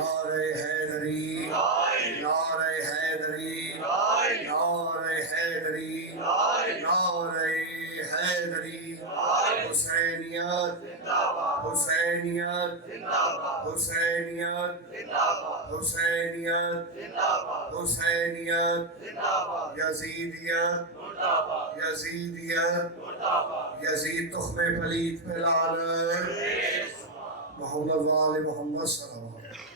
نعرہ حیدری، نعرہ حیدری، نعرہ حیدری، نعرہ حیدری، حسینیت، حسینیت، حسینیت، حسینیت، حسینیت، یزیدیت، یزیدیت، یزید تخم پلید پہ لعنت، محمد وآل محمد صلی اللہ علیہ وسلم۔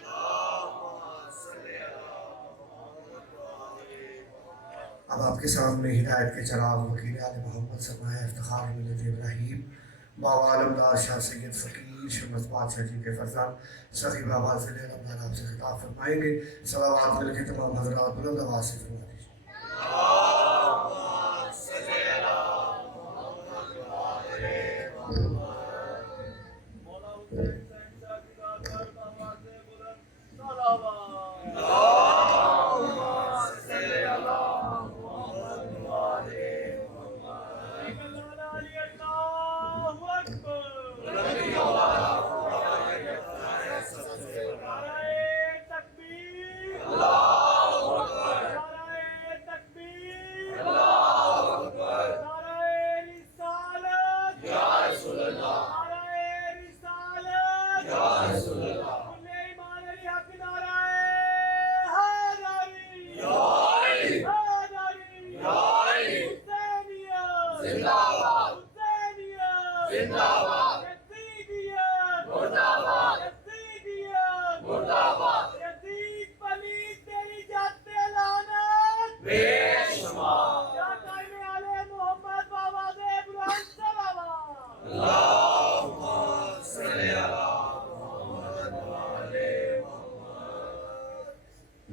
اب آپ کے سامنے ہدایت کے چراغ وکیل آل محمد سرمایہ افتخار ملت ابراہیم بابا علمدار شاہ سید فقیر شمس بادشاہ جی کے فرزند سخی بابا ضلع رمضان آپ سے خطاب فرمائیں گے۔ صلوات مل کے تمام حضرات بلند آواز سے فرما دیجیے۔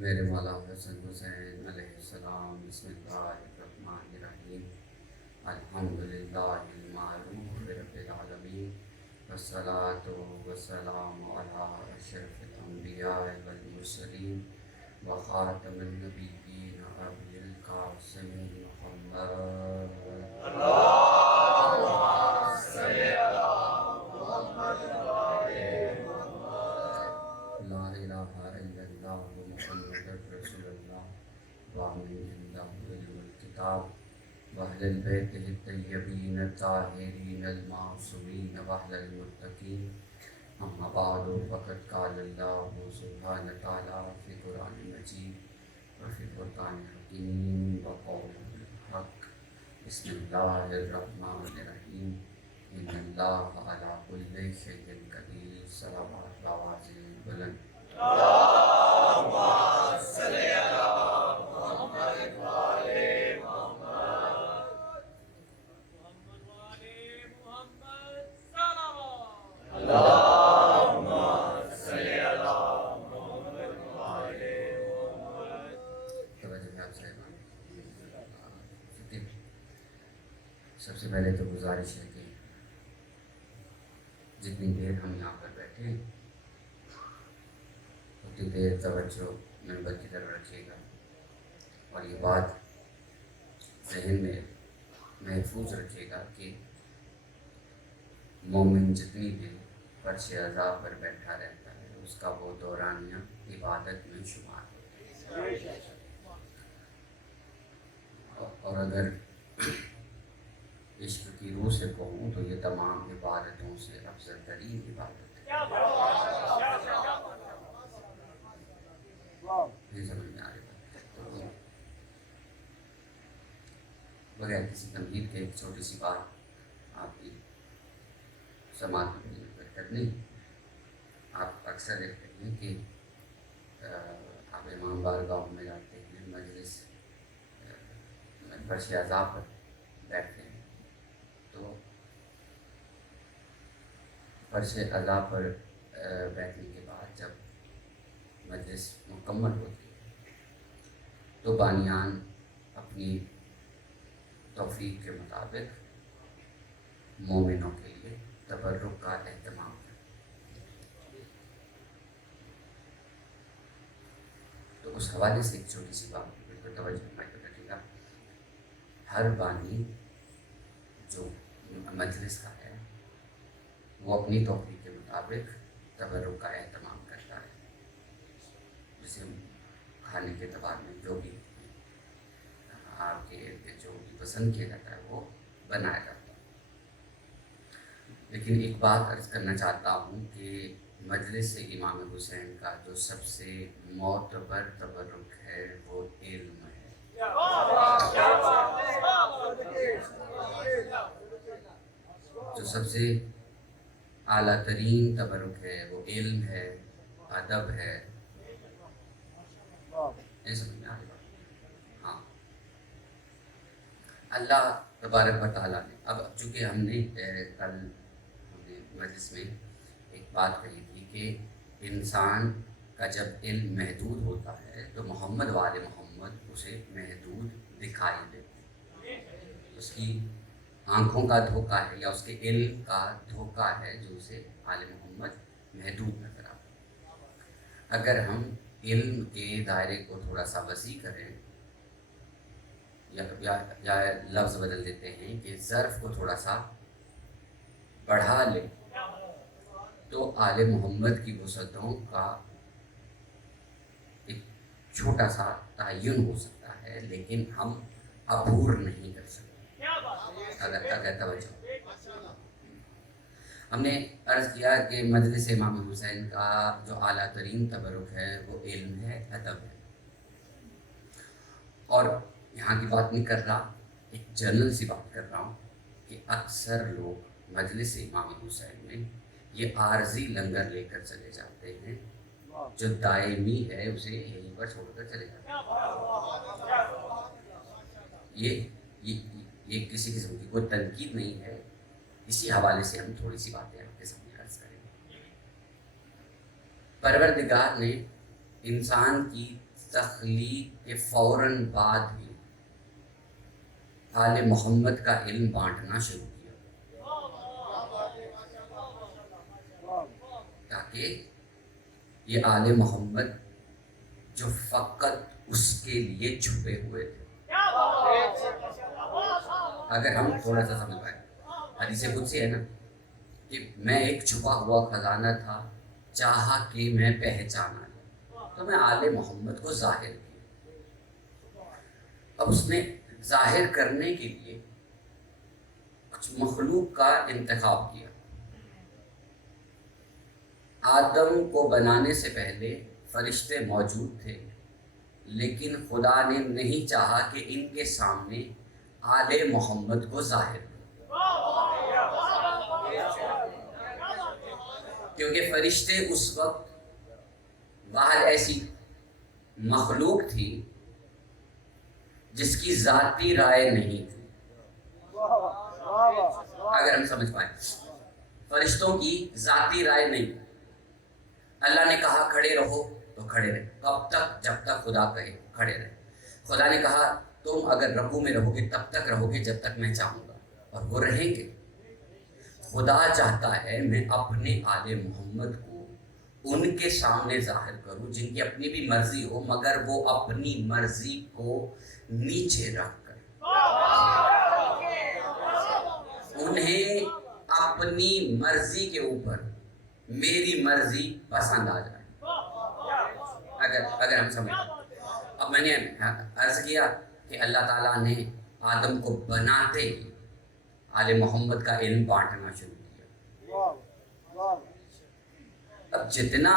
میرے مولا حسن حسین علیہ السلام۔ بسم اللہ الرحمن الرحیم۔ الحمدللہ المعروف رب العالمین، والصلاة والسلام علی اشرف الانبیاء والمرسلین وخاتم النبیین ابی القاسم محمد۔ اللہم صلی علی محمد لا الہ الا اللہ محمد رسول اللہ ومن عنده الکتاب واہل البیت الطیبین الطاہرین المعصومین واہل المتقین، اما بعد فقد قال اللہ سبحانہ تعالیٰ فی قرآن مجید وفی فرقان حکیم وقوله الحق۔ بسم اللہ الرحمن الرحیم۔ ان اللہ علی کل شیء قدیر۔ صلوات بآواز بلند۔ اللہم صلی علی محمد وآل محمد۔ اللہم صلی علی محمد وآل محمد۔ توجہ ہے آپ صاحبان۔ سب سے پہلے تو گزارش ہے کہ جتنی دیر ہم یہاں پر بیٹھے ہیں اتنی دیر توجہ منبر کی طرف رکھیے گا، اور یہ بات ذہن میں محفوظ رکھیے گا کہ مومن جتنی دیر فرش عذاب پر بیٹھا رہتا ہے اس کا وہ دورانیہ عبادت میں شمار ہے، اور اگر عشق کی روح سے کہوں تو یہ تمام عبادتوں سے افضل ترین عبادت ہے۔ نہیں سمجھ میں آ رہی بات؟ تو بغیر کسی تمہید کے ایک چھوٹی سی بات آپ کی سماعت میں کرنی۔ آپ اکثر دیکھتے ہیں کہ آپ امام بارگاہ میں جاتے ہیں، مجلس فرش عذاب پر بیٹھتے ہیں، تو فرش عذاب پر بیٹھنے کے بعد جب مجلس مکمل ہوتی ہے تو بانیان اپنی توفیق کے مطابق مومنوں کے لیے تبرک کا اہتمام کرتے ہیں۔ تو اس حوالے سے ایک چھوٹی سی بات بالکل توجہ رکھیے گا، ہر بانی جو مجلس کا ہے وہ اپنی توفیق کے مطابق تبرک کا اہتمام کرتا ہے، کھانے کے اعتبار میں جو بھی آپ کے جو بھی پسند کیا جاتا ہے وہ بنایا جاتا ہے۔ لیکن ایک بات عرض کرنا چاہتا ہوں کہ مجلس امام حسین کا جو سب سے معتبر تبرک ہے وہ علم ہے۔ جو سب سے اعلیٰ ترین تبرک ہے وہ علم ہے، ادب ہے۔ نہیں سمجھ میں آ رہی بات؟ ہاں، اللہ تبارک و تعالیٰ نے اب چونکہ ہم نے کل مجلس میں ایک بات کہی تھی کہ انسان کا جب علم محدود ہوتا ہے تو محمد وآل محمد اسے محدود دکھائی دیتے ہیں۔ اس کی آنکھوں کا دھوکہ ہے یا اس کے علم کا دھوکہ ہے جو اسے آل محمد محدود نظر آتا ہے۔ اگر ہم علم کے دائرے کو تھوڑا سا وسیع کریں یا لفظ بدل دیتے ہیں کہ ظرف کو تھوڑا سا بڑھا لیں تو آل محمد کی وسعتوں کا ایک چھوٹا سا تعین ہو سکتا ہے، لیکن ہم عبور نہیں کر سکتے۔ اگر توجہ، ہم نے عرض کیا کہ مجلس امام حسین کا جو اعلیٰ ترین تبرک ہے وہ علم ہے، ادب ہے۔ اور یہاں کی بات نہیں کر رہا، ایک جنرل سی بات کر رہا ہوں کہ اکثر لوگ مجلس امام حسین میں یہ عارضی لنگر لے کر چلے جاتے ہیں، جو دائمی ہے اسے یہیں پر چھوڑ کر چلے جاتے ہیں۔ یہ کسی قسم کی کوئی تنقید نہیں ہے، اسی حوالے سے ہم تھوڑی سی باتیں آپ کے سامنے عرض کریں گے۔ پروردگار نے انسان کی تخلیق کے فوراً بعد ہی آل محمد کا علم بانٹنا شروع کیا تاکہ یہ آل محمد جو فقط اس کے لیے چھپے ہوئے تھے، اگر ہم تھوڑا سا سمجھ پائیں، حدیث قدسی ہے نا کہ میں ایک چھپا ہوا خزانہ تھا، چاہا کہ میں پہچانا لیا، تو میں آل محمد کو ظاہر کیا۔ اب اس نے ظاہر کرنے کے لیے کچھ مخلوق کا انتخاب کیا۔ آدم کو بنانے سے پہلے فرشتے موجود تھے، لیکن خدا نے نہیں چاہا کہ ان کے سامنے آل محمد کو ظاہر کرے، کیونکہ فرشتے اس وقت باہر ایسی مخلوق تھی جس کی ذاتی رائے نہیں تھی۔ اگر ہم سمجھ پائیں، فرشتوں کی ذاتی رائے نہیں، اللہ نے کہا کھڑے رہو تو کھڑے رہے، کب تک؟ جب تک خدا کہے کھڑے رہے۔ خدا نے کہا تم اگر رکوع میں رہو گے تب تک رہو گے جب تک میں چاہوں گا، اور وہ رہیں گے۔ خدا چاہتا ہے میں اپنے آل محمد کو ان کے سامنے ظاہر کروں جن کی اپنی بھی مرضی ہو، مگر وہ اپنی مرضی کو نیچے رکھ کر انہیں اپنی مرضی کے اوپر میری مرضی پسند آ جائے۔ اگر ہم سمجھیں، اب میں نے عرض کیا کہ اللہ تعالیٰ نے آدم کو بناتے ہی آل محمد کا علم بانٹنا شروع کیا۔ اب جتنا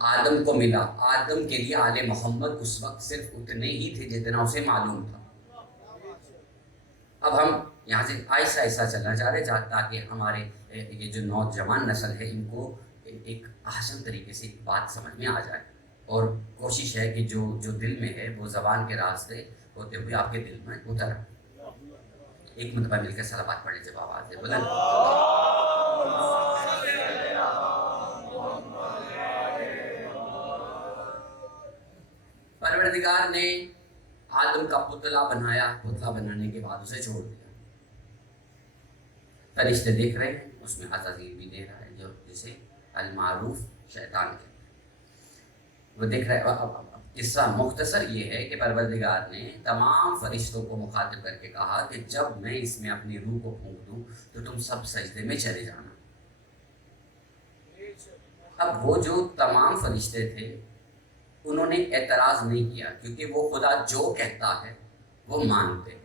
آدم کو ملا، آدم کے لیے آل محمد اس وقت صرف اتنے ہی تھے جتنا اسے معلوم تھا۔ اب ہم یہاں سے آہستہ آہستہ چلنا چاہ رہے تاکہ ہمارے یہ جو نوجوان نسل ہے ان کو ایک احسن طریقے سے بات سمجھ میں آ جائے، اور کوشش ہے کہ جو دل میں ہے وہ زبان کے راستے ہوتے ہوئے آپ کے دل میں اتر۔ ایک مرتبہ مل کے صلوات پڑھیں جب آواز ہے بلند۔ پروردگار نے آدم کا پتلا بنایا، پتلا بنانے کے بعد اسے چھوڑ دیا۔ فرشتے دیکھ رہے ہیں، اس میں عزازیل بھی دے رہا ہے جو جسے المعروف شیطان کہتے ہیں، وہ دیکھ رہے ہیں۔ اب قصہ مختصر یہ ہے کہ پروردگار نے تمام فرشتوں کو مخاطب کر کے کہا کہ جب میں اس میں اپنی روح کو پھونک دوں تو تم سب سجدے میں چلے جانا۔ اب وہ جو تمام فرشتے تھے انہوں نے اعتراض نہیں کیا کیونکہ وہ خدا جو کہتا ہے وہ مانتے،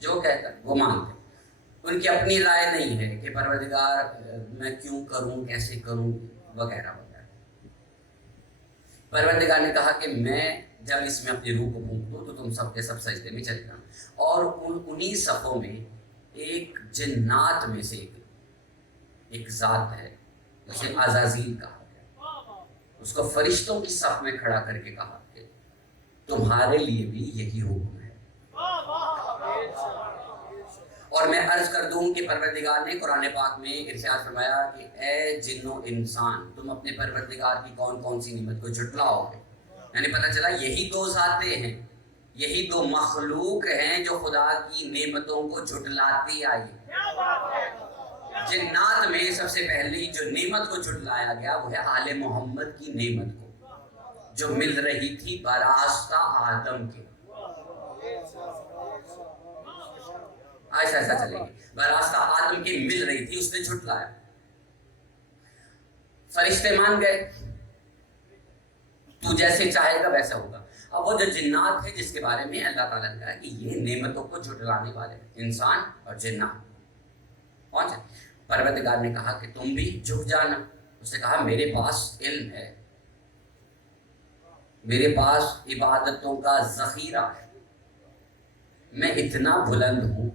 جو کہتا ہے وہ مانتے. ان کی اپنی رائے نہیں ہے کہ پروردگار میں کیوں کروں، کیسے کروں وغیرہ وغیرہ. پروردگار نے کہا کہ میں جب اس میں اپنی روح کو پھونک دوں تو تم سب کے سب سجدے میں چلے جانا. اور انہی صفوں میں ایک جنات میں سے ایک ذات ہے، اسے عزازیل کہا گیا. اس کو فرشتوں کی صف میں کھڑا کر کے کہا کہ تمہارے لیے بھی یہی حکم ہے. اور میں عرض کر دوں کہ پروردگار نے قرآن پاک میں ارشاد فرمایا کہ اے جن و انسان تم اپنے پروردگار کی کون کون سی نعمت کو جھٹلاؤ گے. یعنی پتہ چلا یہی دو ذاتیں ہیں، یہی دو مخلوق ہیں جو خدا کی نعمتوں کو جھٹلاتی آئی. جنات میں سب سے پہلی جو نعمت کو جھٹلایا گیا وہ ہے آل محمد کی نعمت کو، جو مل رہی تھی براستہ آدم کے. ایسا چلے گی، براستہ آدم کے مل رہی تھی، اس نے جھٹلایا. فرشتے مان گئے، تو جیسے چاہے گا ویسا ہوگا. اب وہ جو جنات ہے جس کے بارے میں اللہ تعالیٰ نے کہا کہ یہ نعمتوں کو جھٹلانے والے ہیں، انسان اور جنات. کون سے؟ پروردگار نے کہا کہ تم بھی جھک جانا. اس نے کہا میرے پاس علم ہے، میرے پاس عبادتوں کا ذخیرہ ہے، میں اتنا بلند ہوں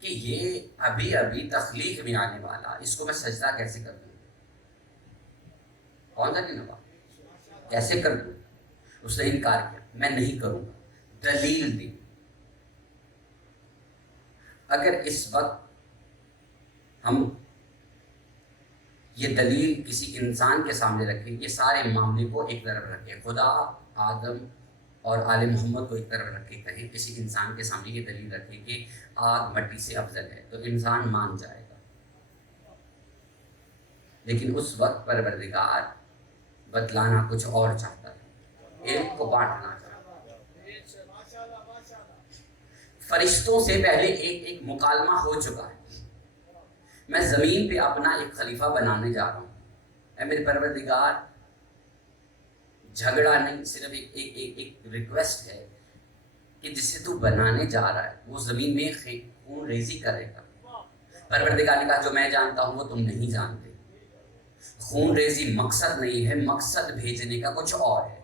کہ یہ ابھی ابھی تخلیق میں آنے والا، اس کو میں سجدہ کیسے کر دوں؟ کون سا نہیں بات کیسے کر دوں؟ اس نے انکار کیا، میں نہیں کروں گا. دلیل دی. اگر اس وقت ہم یہ دلیل کسی انسان کے سامنے رکھیں، یہ سارے معاملے کو ایک طرف رکھیں، خدا، آدم اور آل محمد کو ایک طرف رکھ کے کہیں کسی انسان کے سامنے یہ دلیل رکھیں کہ آگ مٹی سے افضل ہے، تو انسان مان جائے گا. لیکن اس وقت پروردگار بتلانا کچھ اور چاہتا ہے، علم کو بانٹنا چاہتا ہے. فرشتوں سے پہلے ایک مکالمہ ہو چکا ہے. میں زمین پہ اپنا ایک خلیفہ بنانے جا رہا ہوں. اے میرے پروردگار، جھگڑا نہیں، صرف ایک ریکویسٹ ہے کہ جسے تو بنانے جا رہا ہے وہ زمین میں خون ریزی کرے گا. پروردگار نے کہا جو میں جانتا ہوں وہ تم نہیں جانتے. خون ریزی مقصد نہیں ہے، مقصد بھیجنے کا کچھ اور ہے.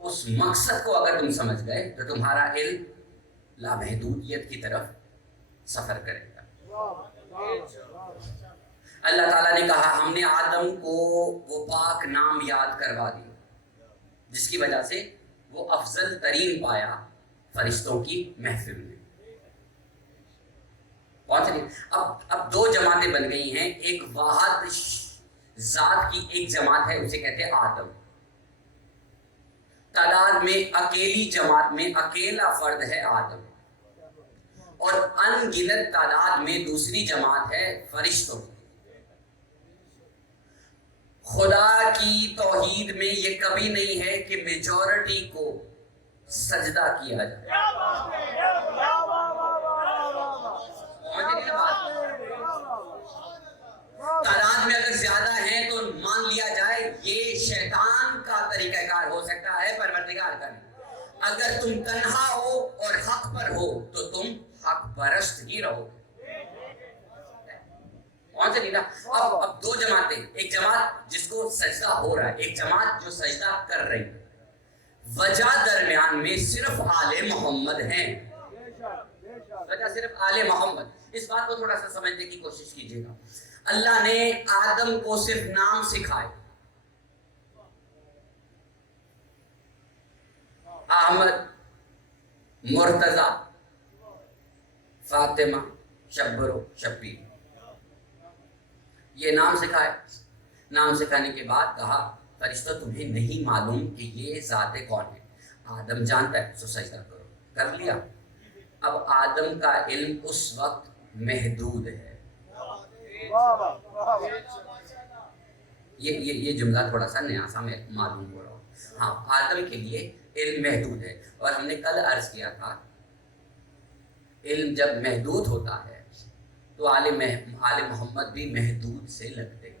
اس مقصد کو اگر تم سمجھ گئے تو تمہارا علم لامحدودیت کی طرف سفر کرے گا. اللہ تعالیٰ نے کہا ہم نے آدم کو وہ پاک نام یاد کروا دیا جس کی وجہ سے وہ افضل ترین پایا فرشتوں کی محفل میں. کون سی؟ اب دو جماعتیں بن گئی ہیں. ایک واحد ذات کی ایک جماعت ہے، اسے کہتے ہیں آدم. تعداد میں اکیلی جماعت میں اکیلا فرد ہے آدم. اور ان گنت تعداد میں دوسری جماعت ہے فرشتوں. خدا کی توحید میں یہ کبھی نہیں ہے کہ میجورٹی کو سجدہ کیا جائے. تعداد میں اگر زیادہ ہیں تو مان لیا جائے یہ شیطان کا طریقہ کار ہو سکتا ہے، پروردگار کا نہیں. اگر تم تنہا ہو اور حق پر ہو تو تم حق پرست ہی رہو. کون سے نہیں نا؟ اب دو جماعتیں، ایک جماعت جس کو سجدہ ہو رہا ہے، ایک جماعت جو سجدہ کر رہی ہے. وجہ درمیان میں صرف آل محمد ہیں. وجہ صرف آل محمد. اس بات کو تھوڑا سا سمجھنے کی کوشش کیجیے گا. اللہ نے آدم کو صرف نام سکھائے، احمد، مرتضی، فاطمہ، شبر و شبیر، یہ نام سکھائے. نام سکھانے کے بعد کہا فرشتوں تمہیں نہیں معلوم کہ یہ ذاتیں کون ہیں. آدم جانتا ہے، سو سجدہ کرو. کر لیا. اب آدم کا علم اس وقت محدود ہے. یہ جملہ تھوڑا سا نیا سا میں معلوم ہو رہا ہوں. ہاں، آدم کے لیے علم محدود ہے. اور ہم نے کل عرض کیا تھا علم جب محدود ہوتا ہے تو آل محمد بھی محدود سے لگتے ہیں.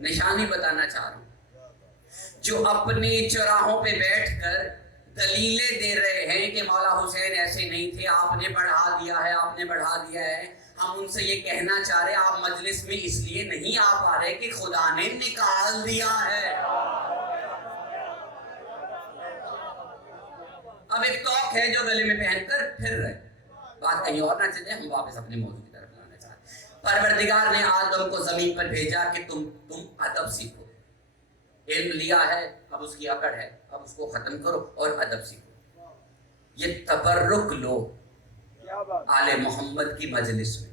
نشانی بتانا چاہ رہا ہوں، جو اپنی چراہوں پہ بیٹھ کر دلیلیں دے رہے ہیں کہ مولا حسین ایسے نہیں تھے، آپ نے بڑھا دیا ہے، آپ نے بڑھا دیا ہے، ہم ان سے یہ کہنا چاہ رہے ہیں آپ مجلس میں اس لیے نہیں آ پا رہے کہ خدا نے نکال دیا ہے۔ اب ایک توق ہے جو گلے میں پہن کر پھر رہے، بات کہیں اور نہ چلے، ہم واپس اپنے موضوع کی طرف لانا چاہتے ہیں۔ پروردگار نے آدم کو زمین پر بھیجا کہ تم ادب سیکھو، علم لیا ہے، اب اس کی اکڑ ہے، اب اس کو ختم کرو اور ادب سیکھو۔ یہ تبرک لو آل محمد کی مجلس میں۔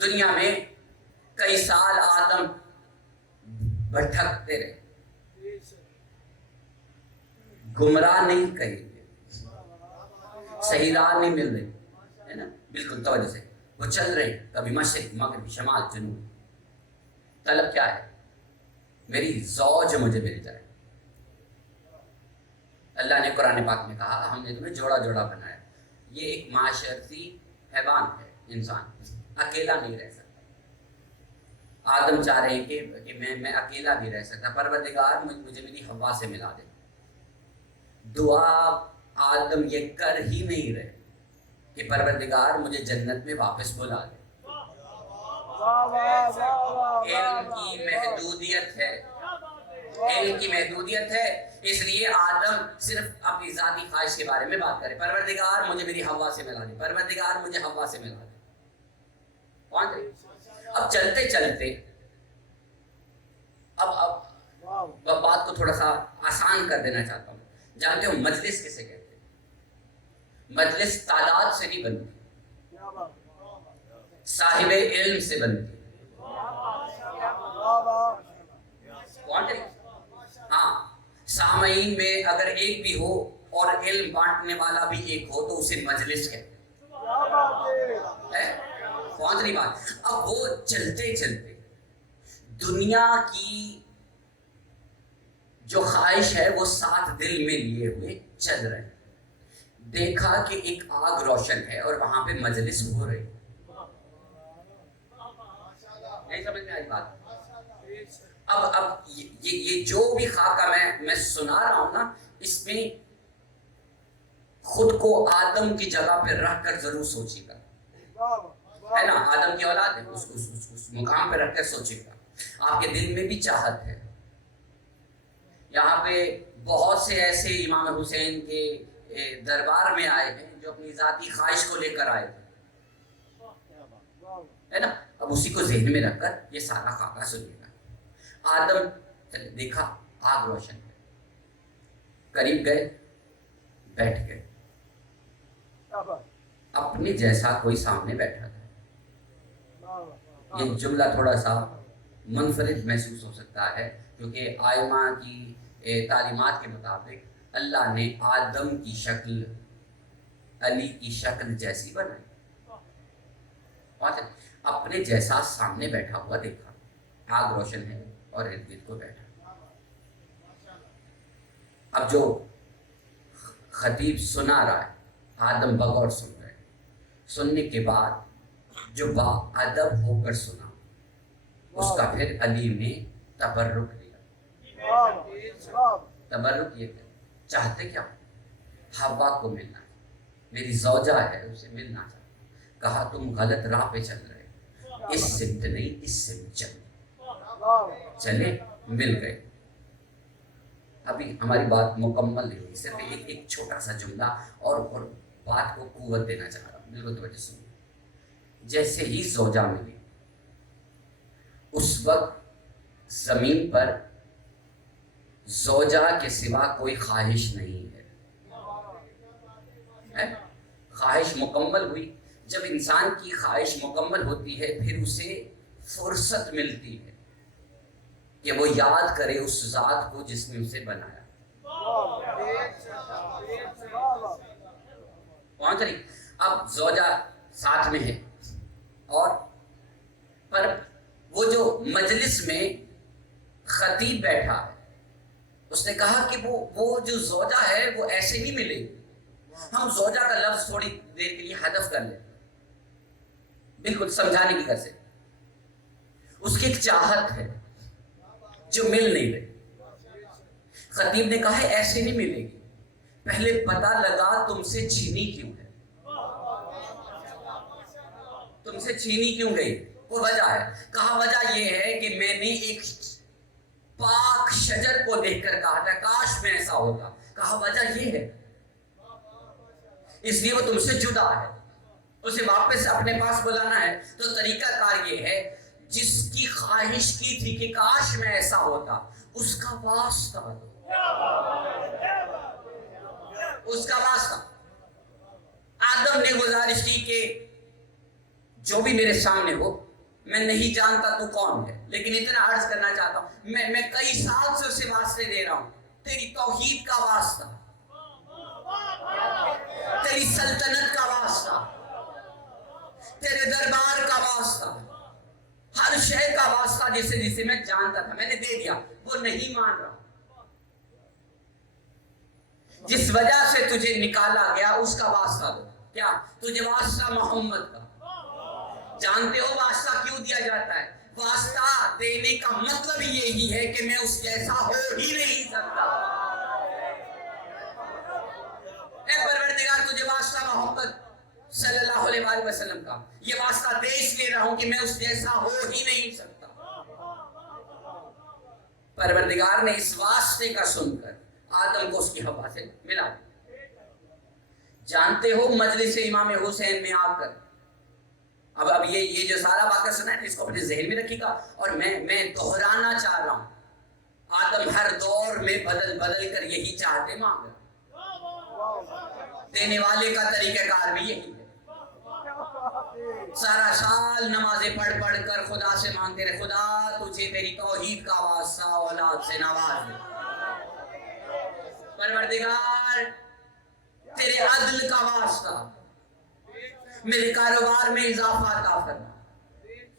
دنیا میں کئی سال آدم بھٹکتے رہے، گمراہ نہیں کہیں گے، صحیح راہ نہیں مل رہی ہے نا، بالکل توجہ سے وہ چل رہے ہیں، کبھی مشرق مغرب شمال جنوب۔ طلب کیا ہے؟ میری زوج مجھے مل جائے۔ اللہ نے قرآن پاک میں کہا ہم نے تمہیں جوڑا جوڑا بنایا۔ یہ ایک معاشرتی حیوان ہے، انسان اکیلا نہیں رہ سکتا۔ آدم چاہ رہے ہیں کہ میں اکیلا نہیں رہ سکتا، پروردگار مجھے میری حوا سے ملا دے۔ دعا آدم یہ کر ہی نہیں رہے کہ پروردگار مجھے جنت میں واپس بلا دے۔ علم کی محدودیت ہے، علم کی محدودیت ہے، اس لیے آدم صرف اپنی ذاتی خواہش کے بارے میں بات کرے، پروردگار مجھے میری حوا سے ملا دے، پروردگار مجھے حوا سے ملا دے۔ پہنچ گئے؟ اب چلتے چلتے اب بات کو تھوڑا سا آسان کر دینا چاہتا ہوں۔ جانتے ہو مجلس کسے کہتے ہیں؟ مجلس تعداد سے نہیں بنتی، صاحب علم سے بنتی۔ ہاں، سامعین میں اگر ایک بھی ہو اور علم بانٹنے والا بھی ایک ہو تو اسے مجلس کہتے ہیں۔ پہنچ رہی بات؟ اب وہ چلتے چلتے دنیا کی جو خواہش ہے وہ ساتھ دل میں لیے ہوئے چل رہے ہیں، دیکھا کہ ایک آگ روشن ہے اور وہاں پہ مجلس ہو رہی۔ نہیں سمجھ میں آئی بات؟ اب یہ جو بھی خاکہ میں سنا رہا ہوں نا، اس میں خود کو آدم کی جگہ پہ رکھ کر ضرور سوچیے گا، ہے نا؟ آدم کی اولاد ہے، اس مقام پہ رکھ کر سوچیے گا۔ آپ کے دل میں بھی چاہت ہے۔ یہاں پہ بہت سے ایسے امام حسین کے دربار میں آئے ہیں جو اپنی ذاتی خواہش کو لے کر آئے تھے، ہے نا؟ اب اسی کو ذہن میں رکھ کر یہ سارا خاکہ سنیے گا۔ آدم دیکھا آگ روشن ہے، قریب گئے، بیٹھ گئے، اپنے جیسا کوئی سامنے بیٹھا تھا۔ یہ جملہ تھوڑا سا منفرد محسوس ہو سکتا ہے کیونکہ آئمہ کی تعلیمات کے مطابق اللہ نے آدم کی شکل علی کی شکل جیسی بنائی۔ اپنے جیسا سامنے بیٹھا ہوا دیکھا، آگ روشن ہے اور ارد گرد کو بیٹھا۔ اب جو خطیب سنا رہا ہے، آدم بغور سن رہے، سننے کے بعد جو با ادب ہو کر سنا، اس کا پھر علی نے تبرک لیا۔ تبرک یہ کہ چاہتے کیا؟ حوا کو ملنا، میری زوجہ ہے، اسے ملنا چاہتا۔ کہا تم غلط راہ پہ چل رہے، اس سمت نہیں اس سمت چلے، مل گئے۔ ابھی ہماری بات مکمل نہیں ہوئی، صرف ایک چھوٹا سا جملہ اور بات کو قوت دینا چاہ رہا ہوں، بالکل توجہ سنیے۔ جیسے ہی زوجہ ملی، اس وقت زمین پر زوجہ کے سوا کوئی خواہش نہیں ہے۔ خواہش مکمل ہوئی۔ جب انسان کی خواہش مکمل ہوتی ہے پھر اسے فرصت ملتی ہے کہ وہ یاد کرے اس ذات کو جس نے اسے بنایا۔ پہنچ رہی؟ اب زوجہ ساتھ میں ہے، اور پر وہ جو مجلس میں خطیب بیٹھا ہے، اس نے کہا کہ وہ جو زوجہ ہے وہ ایسے نہیں ملے گی۔ ہم زوجہ کا لفظ تھوڑی دیر کے لیے حذف کر لیں، بالکل سمجھانے کی کیسے، اس کی ایک چاہت ہے جو مل نہیں رہی. خطیب نے کہا ہے ایسے نہیں ملے گی، پہلے پتہ لگا تم سے چھینی کیوں ہے، تم سے چھینی کیوں گئی. وہ وجہ ہے. کہا وجہ یہ ہے کہ میں نے ایک پاک شجر کو دیکھ کر کہا تھا کاش میں ایسا ہوتا. کہا وجہ یہ ہے، اس لیے وہ تم سے جدا ہے. اسے واپس اپنے پاس بلانا ہے تو طریقہ کار یہ ہے، جس کی خواہش کی تھی کہ کاش میں ایسا ہوتا، اس کا واسطہ دو، اس کا واسطہ. آدم نے گزارش کی کہ جو بھی میرے سامنے ہو، میں نہیں جانتا تو کون ہے، لیکن اتنا عرض کرنا چاہتا ہوں، میں کئی سال سے اسے واسطے دے رہا ہوں. تیری توحید کا واسطہ، تیری سلطنت کا واسطہ، تیرے دربار کا واسطہ، ہر شے کا واسطہ جسے میں جانتا تھا میں نے دے دیا. وہ نہیں مان رہا. جس وجہ سے تجھے نکالا گیا اس کا واسطہ دو. کیا تجھے واسطہ محمد کا؟ جانتے ہو واسطہ کیوں دیا جاتا ہے؟ واسطہ دینے کا مطلب یہی ہے کہ میں اس جیسا ہو ہی نہیں سکتا. اے پروردگار تجھے واسطہ محمد صلی اللہ علیہ وآلہ وسلم کا، یہ واسطہ دے اس لیے رہا ہوں کہ میں اس جیسا ہو ہی نہیں سکتا. پروردگار نے اس واسطے کا سن کر آدم کو اس کی ہوا سے ملا. جانتے ہو مجلس امام حسین میں آ کر، اب یہ جو سارا واقعہ سنا ہے اس کو اپنے ذہن میں رکھیے گا، اور میں دہرانا چاہ رہا ہوں. آدم ہر دور میں بدل کر یہی چاہتے مانگا. دینے والے کا طریقہ کار بھی یہی ہے. سارا سال نمازیں پڑھ کر خدا سے مانگتے رہے، خدا تجھے تیری توحید کا واسطہ اولاد سے نواز دے. پروردگار تیرے عدل کا واسطہ میرے کاروبار میں اضافہ عطا کرنا.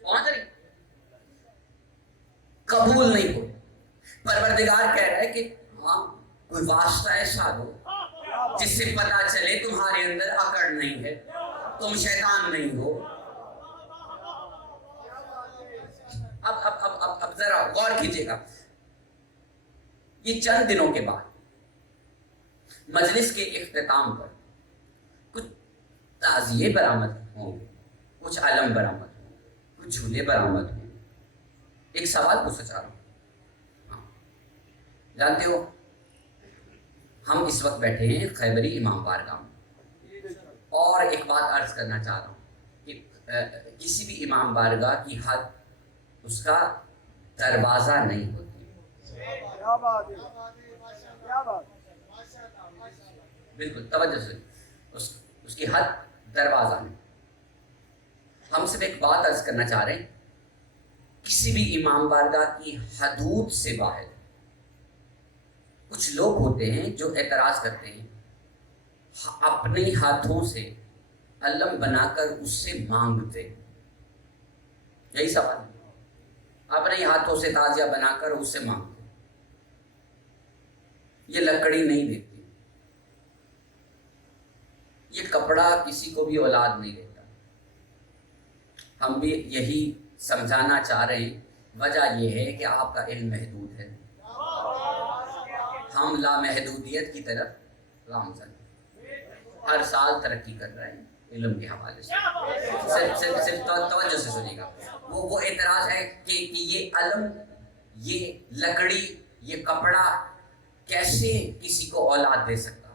پہنچ رہی؟ قبول نہیں ہو. پروردگار کہہ رہا ہے کہ ہاں کوئی واسطہ ایسا دو جس سے پتا چلے تمہارے اندر اکڑ نہیں ہے، تم شیطان نہیں ہو. اب ذرا غور کیجیے گا. یہ چند دنوں کے بعد مجلس کے اختتام پر کچھ تعزیے برآمد ہوں گے، کچھ علم برآمد ہوں گے، کچھ جھولے برآمد ہوں گے. ایک سوال پوچھنا چاہ رہا ہوں. جانتے ہو ہم اس وقت بیٹھے ہیں خیبری امام بارگاہ میں، اور ایک بات عرض کرنا چاہ رہا ہوں کہ کسی بھی امام بارگاہ کی حد اس کا دروازہ نہیں ہوتی. بالکل توجہ سے، اس کی حد دروازہ نہیں. ہم صرف ایک بات عرض کرنا چاہ رہے ہیں، کسی بھی امام بارگاہ کی حدود سے باہر کچھ لوگ ہوتے ہیں جو اعتراض کرتے ہیں، اپنے ہاتھوں سے علم بنا کر اس سے مانگتے. یہی سوال ہے. اپنے ہاتھوں سے تازیہ بنا کر اس سے مانگتے. یہ لکڑی نہیں دیتی، یہ کپڑا کسی کو بھی اولاد نہیں دیتا. ہم بھی یہی سمجھانا چاہ رہے ہیں. وجہ یہ ہے کہ آپ کا علم محدود ہے، ہم لامحدودیت کی طرف گامزن ہیں. ہر سال ترقی کر رہے ہیں علم کے حوالے سے. صرف توجہ سے سنیے گا. وہ اعتراض ہے کہ یہ علم، یہ لکڑی، یہ کپڑا کیسے کسی کو اولاد دے سکتا.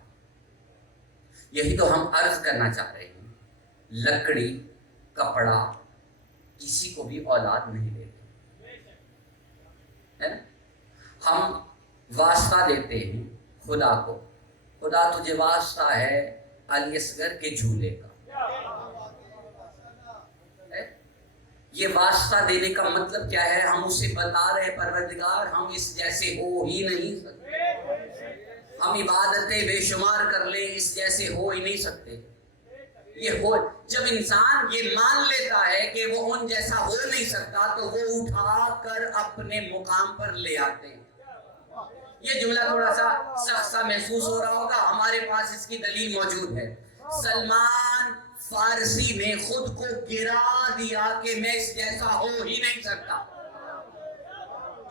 یہی تو ہم عرض کرنا چاہ رہے ہیں. لکڑی، کپڑا کسی کو بھی اولاد نہیں دیتے. ہم واسطہ دیتے ہیں خدا کو. خدا تجھے واسطہ ہے علی اصغر کے جھولے کا. یہ واسطہ دینے کا مطلب کیا ہے؟ ہم اسے بتا رہے پروردگار ہم اس جیسے ہو ہی نہیں سکتے. ہم عبادتیں بے شمار کر لیں، اس جیسے ہو ہی نہیں سکتے. یہ ہو جب انسان یہ مان لیتا ہے کہ وہ ان جیسا ہو نہیں سکتا تو وہ اٹھا کر اپنے مقام پر لے آتے ہیں. یہ جملہ تھوڑا سا سخت سا محسوس ہو رہا ہوگا، ہمارے پاس اس کی دلیل موجود ہے. سلمان فارسی نے خود کو گرا دیا کہ میں اس جیسا ہو ہی نہیں سکتا.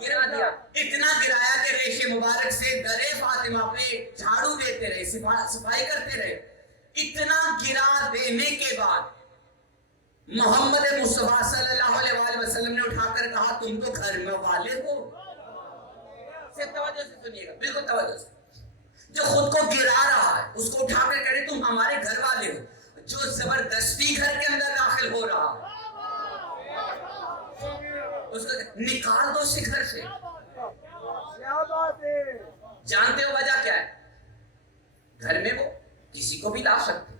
گرا دیا, اتنا گرایا کہ ریش مبارک سے درے فاطمہ پہ جھاڑو دیتے رہے, صفائی کرتے رہے. اتنا گرا دینے کے بعد محمد مصطفیٰ صلی اللہ علیہ وآلہ وسلم نے اٹھا کر کہا تم تو گھر میں والے ہو. صرف توجہ سے سنیے گا, بالکل توجہ سے. جو خود کو گرا رہا ہے اس کو اٹھا کر کہے تم ہمارے گھر والے ہو. جو زبردستی گھر کے اندر داخل ہو رہا ہے اس کو نکال دو اس گھر سے. جانتے ہو وجہ کیا ہے؟ گھر میں وہ کسی کو بھی لا سکتے,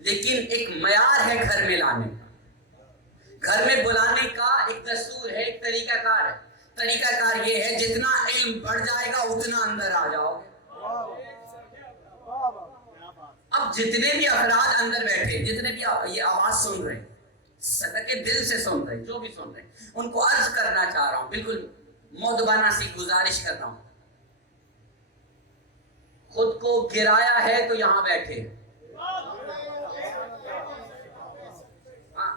لیکن ایک معیار ہے گھر میں لانے کا, گھر میں بلانے کا ایک دستور ہے, ایک طریقہ کار ہے. طریقہ کار یہ ہے جتنا علم بڑھ جائے گا اتنا اندر آ جاؤ گے. اب جتنے بھی افراد اندر بیٹھے, جتنے بھی یہ آواز سن رہے ہیں, صدقے دل سے سن رہے ہیں, جو بھی سن رہے ہیں, ان کو عرض کرنا چاہ رہا ہوں, بالکل مؤدبانہ سی گزارش کر رہا ہوں. خود کو گرایا ہے تو یہاں بیٹھے. ہاں,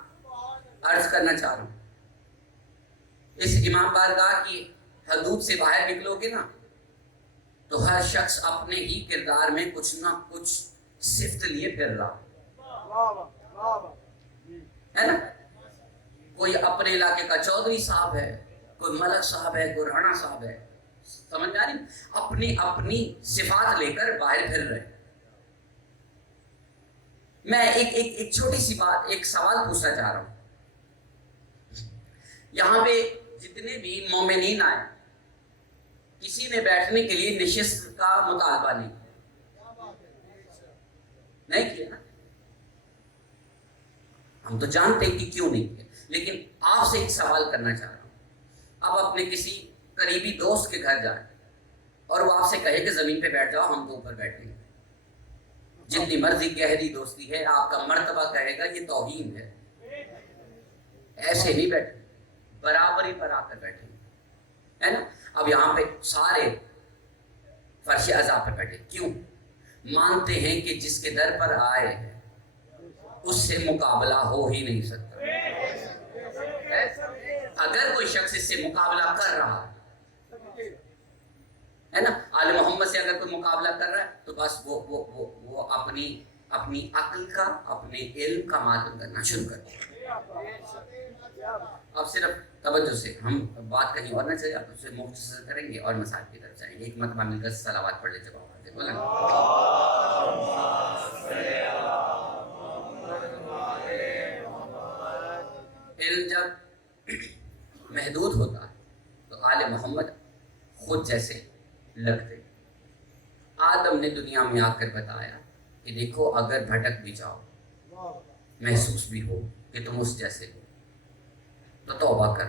عرض کرنا چاہ رہا ہوں, اس امام بارگاہ کی حدود سے باہر نکلو گے نا تو ہر شخص اپنے ہی کردار میں کچھ نہ کچھ صفت لیے پھر رہا ہے نا. کوئی اپنے علاقے کا چودھری صاحب ہے, کوئی ملک صاحب ہے, کوئی رانا صاحب ہے, سمجھ میں آ رہی, اپنی اپنی صفات لے کر باہر پھر رہے. میں ایک چھوٹی سی بات, ایک سوال پوچھنا چاہ رہا ہوں. یہاں پہ جتنے بھی مومنین آئے, کسی نے بیٹھنے کے لیے نشست کا مطالبہ نہیں کیا نا. ہم تو جانتے ہیں کہ کیوں نہیں کیا, لیکن آپ سے ایک سوال کرنا چاہ رہا ہوں. آپ اپنے کسی قریبی دوست کے گھر جائیں اور وہ آپ سے کہے کہ زمین پہ بیٹھ جاؤ, ہم تو اوپر بیٹھیں گے. جتنی مرضی گہری دوستی ہے, آپ کا مرتبہ کہے گا یہ توہین ہے, ایسے نہیں بیٹھے, برابری پر آ کر بیٹھے ہے نا. اب یہاں پہ سارے فرش اعضاء پر بیٹھے, کیوں؟ مانتے ہیں کہ جس کے در پر آئے ہیں اس سے مقابلہ ہو ہی نہیں سکتا. اگر کوئی شخص اس سے مقابلہ کر رہا ہے نا, آل محمد سے اگر کوئی مقابلہ کر رہا ہے تو بس وہ اپنی عقل کا, اپنے علم کا ماتم کرنا شروع کر دیا. اب صرف توجہ سے ہم بات کہیں اور نہ چلے, آپ اسے مختصر کریں گے اور مسائل کی طرف جائیں گے. ایک مرتبہ مل کر صلوات پڑھ لے جب آواز ہے, بولیں علم جب محدود ہوتا ہے تو آل محمد خود جیسے لگتے. آدم نے دنیا میں آ کر بتایا کہ دیکھو اگر بھٹک بھی جاؤ, محسوس بھی ہو کہ تم اس جیسے ہو, تو توبہ کر.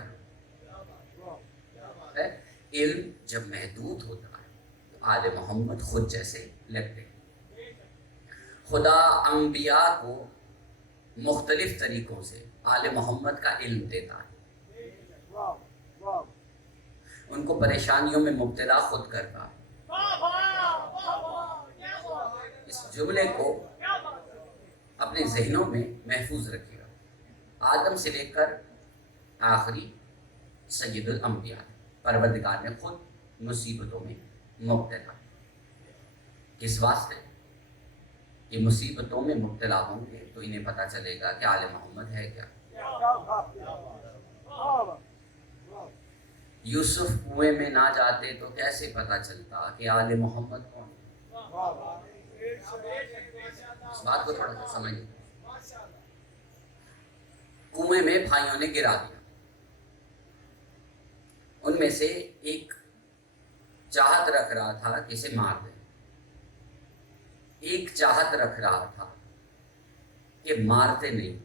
علم جب محدود ہوتا ہے تو آل محمد خود جیسے لگتے. خدا انبیاء کو مختلف طریقوں سے آل محمد کا علم دیتا ہے, ان کو پریشانیوں میں مبتلا خود کرتا ہے. اس جملے کو اپنے ذہنوں میں محفوظ رکھیے گا. آدم سے لے کر آخری سید الانبیاء, پروردگار نے خود مصیبتوں میں مبتلا. کس واسطے؟ کہ مصیبتوں میں مبتلا ہوں گے تو انہیں پتہ چلے گا کہ آل محمد ہے کیا. یوسف کنویں میں نہ جاتے تو کیسے پتہ چلتا کہ آل محمد کون ہے. اس بات کو تھوڑا سا سمجھیں. کنویں میں بھائیوں نے گرا دیا, ان میں سے ایک چاہت رکھ رہا تھا کہ اسے مار دے, ایک چاہت رکھ رہا تھا کہ مارتے نہیں.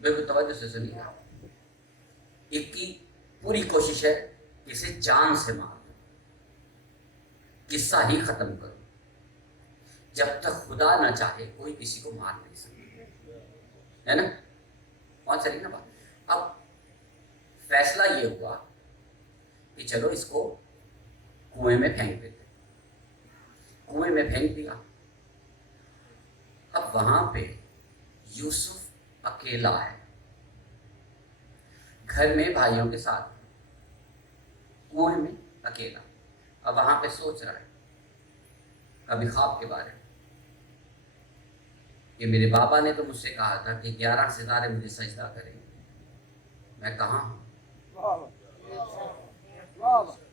بالکل توجہ سے سنیے. ایک کی پوری کوشش ہے کہ اسے جان سے مار دو, قصہ ہی ختم کرو. جب تک خدا نہ چاہے کوئی کسی کو مار نہیں سکتا, ہے نا. بہت ساری نا بات. اب فیصلہ یہ ہوا کہ چلو اس کو کنویں میں پھینک دیتے. کنویں میں پھینک دیا. اب وہاں پہ یوسف اکیلا ہے، گھر میں بھائیوں کے ساتھ، کنویں میں اکیلا. اب وہاں پہ سوچ رہا ہے کبھی خواب کے بارے میں کہ میرے بابا نے تو مجھ سے کہا تھا کہ 11 ستارے مجھے سجدہ کریں، میں کہاں ہوں.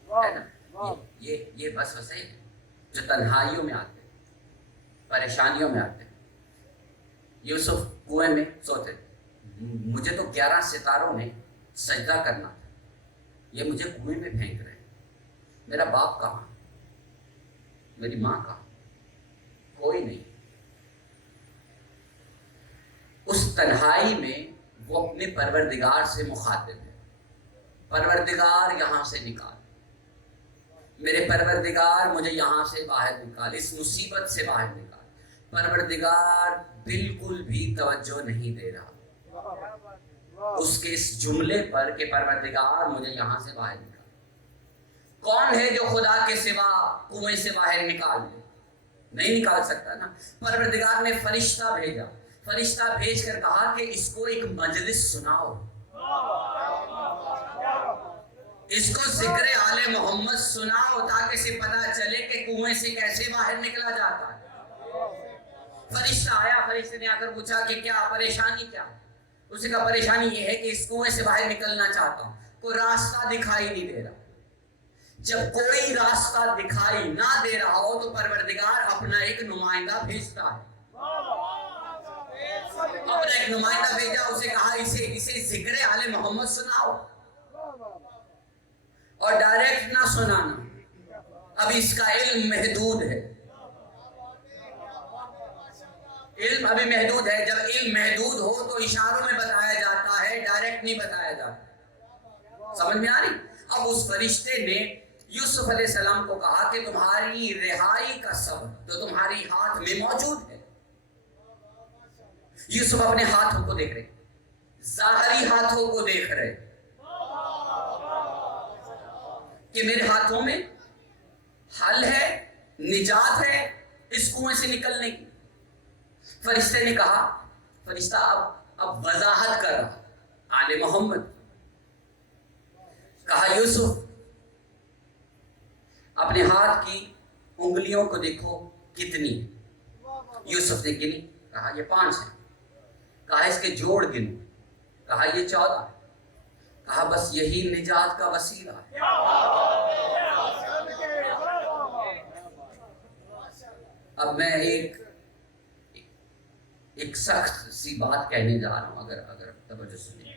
ہے نا؟ یہ بس وسے ہیں جو تنہائیوں میں آتے ہیں، پریشانیوں میں آتے ہیں. یوسف کنویں میں سوتے، مجھے تو 11 ستاروں نے سجدہ کرنا تھا، یہ مجھے کنویں میں پھینک رہے ہیں. میرا باپ کہاں، میری ماں کہاں، کوئی نہیں. اس تنہائی میں وہ اپنے پروردگار سے مخاطب ہے. پروردگار یہاں سے نکال، میرے پروردگار مجھے یہاں سے باہر نکال، اس مصیبت سے باہر نکال. پروردگار بالکل بھی توجہ نہیں دے رہا اس کے اس جملے پر کہ پروردگار مجھے یہاں سے باہر نکال. کون ہے جو خدا کے سوا کنویں سے باہر نکال دے؟ نہیں نکال سکتا نا. پروردگار نے فرشتہ بھیجا، فرشتہ بھیج کر کہا کہ اس کو ایک مجلس سناؤ، اس کو ذکر آل محمد سناؤ تاکہ اسے پتہ چلے کہ کنویں سے کیسے باہر نکلا جاتا ہے. فرشتہ آیا، فرشتے نے آ کر پوچھا کہ کیا پریشانی کیا؟ اس نے کہا پریشانی یہ ہے کہ اس کنویں سے باہر نکلنا چاہتا ہوں، کوئی راستہ دکھائی نہیں دے رہا. جب کوئی راستہ دکھائی نہ دے رہا ہو تو پروردگار اپنا ایک نمائندہ بھیجتا ہے. اپنا ایک نمائندہ بھیجا، اسے کہا اسے ذکر آل محمد سناؤ، اور ڈائریکٹ نہ سنانا، اب اس کا علم محدود ہے. علم ابھی محدود ہے. جب علم محدود ہو تو اشاروں میں بتایا جاتا ہے، ڈائریکٹ نہیں بتایا جاتا. سمجھ میں آ رہی؟ اب اس فرشتے نے یوسف علیہ السلام کو کہا کہ تمہاری رہائی کا سبب تو تمہاری ہاتھ میں موجود ہے. یوسف اپنے ہاتھوں کو دیکھ رہے، ظاہری ہاتھوں کو دیکھ رہے کہ میرے ہاتھوں میں حل ہے، نجات ہے اس کنویں سے نکلنے کی. فرشتے نے کہا، فرشتہ اب وضاحت کر رہا آل محمد، کہا یوسف اپنے ہاتھ کی انگلیوں کو دیکھو کتنی. یوسف نے گنی، کہا یہ 5 ہے. کہا اس کے جوڑ گنو، کہا یہ 14. کہا بس یہی نجات کا وسیلہ ہے. اب میں ایک سخت سی بات کہنے جا رہا ہوں، اگر توجہ سنیں.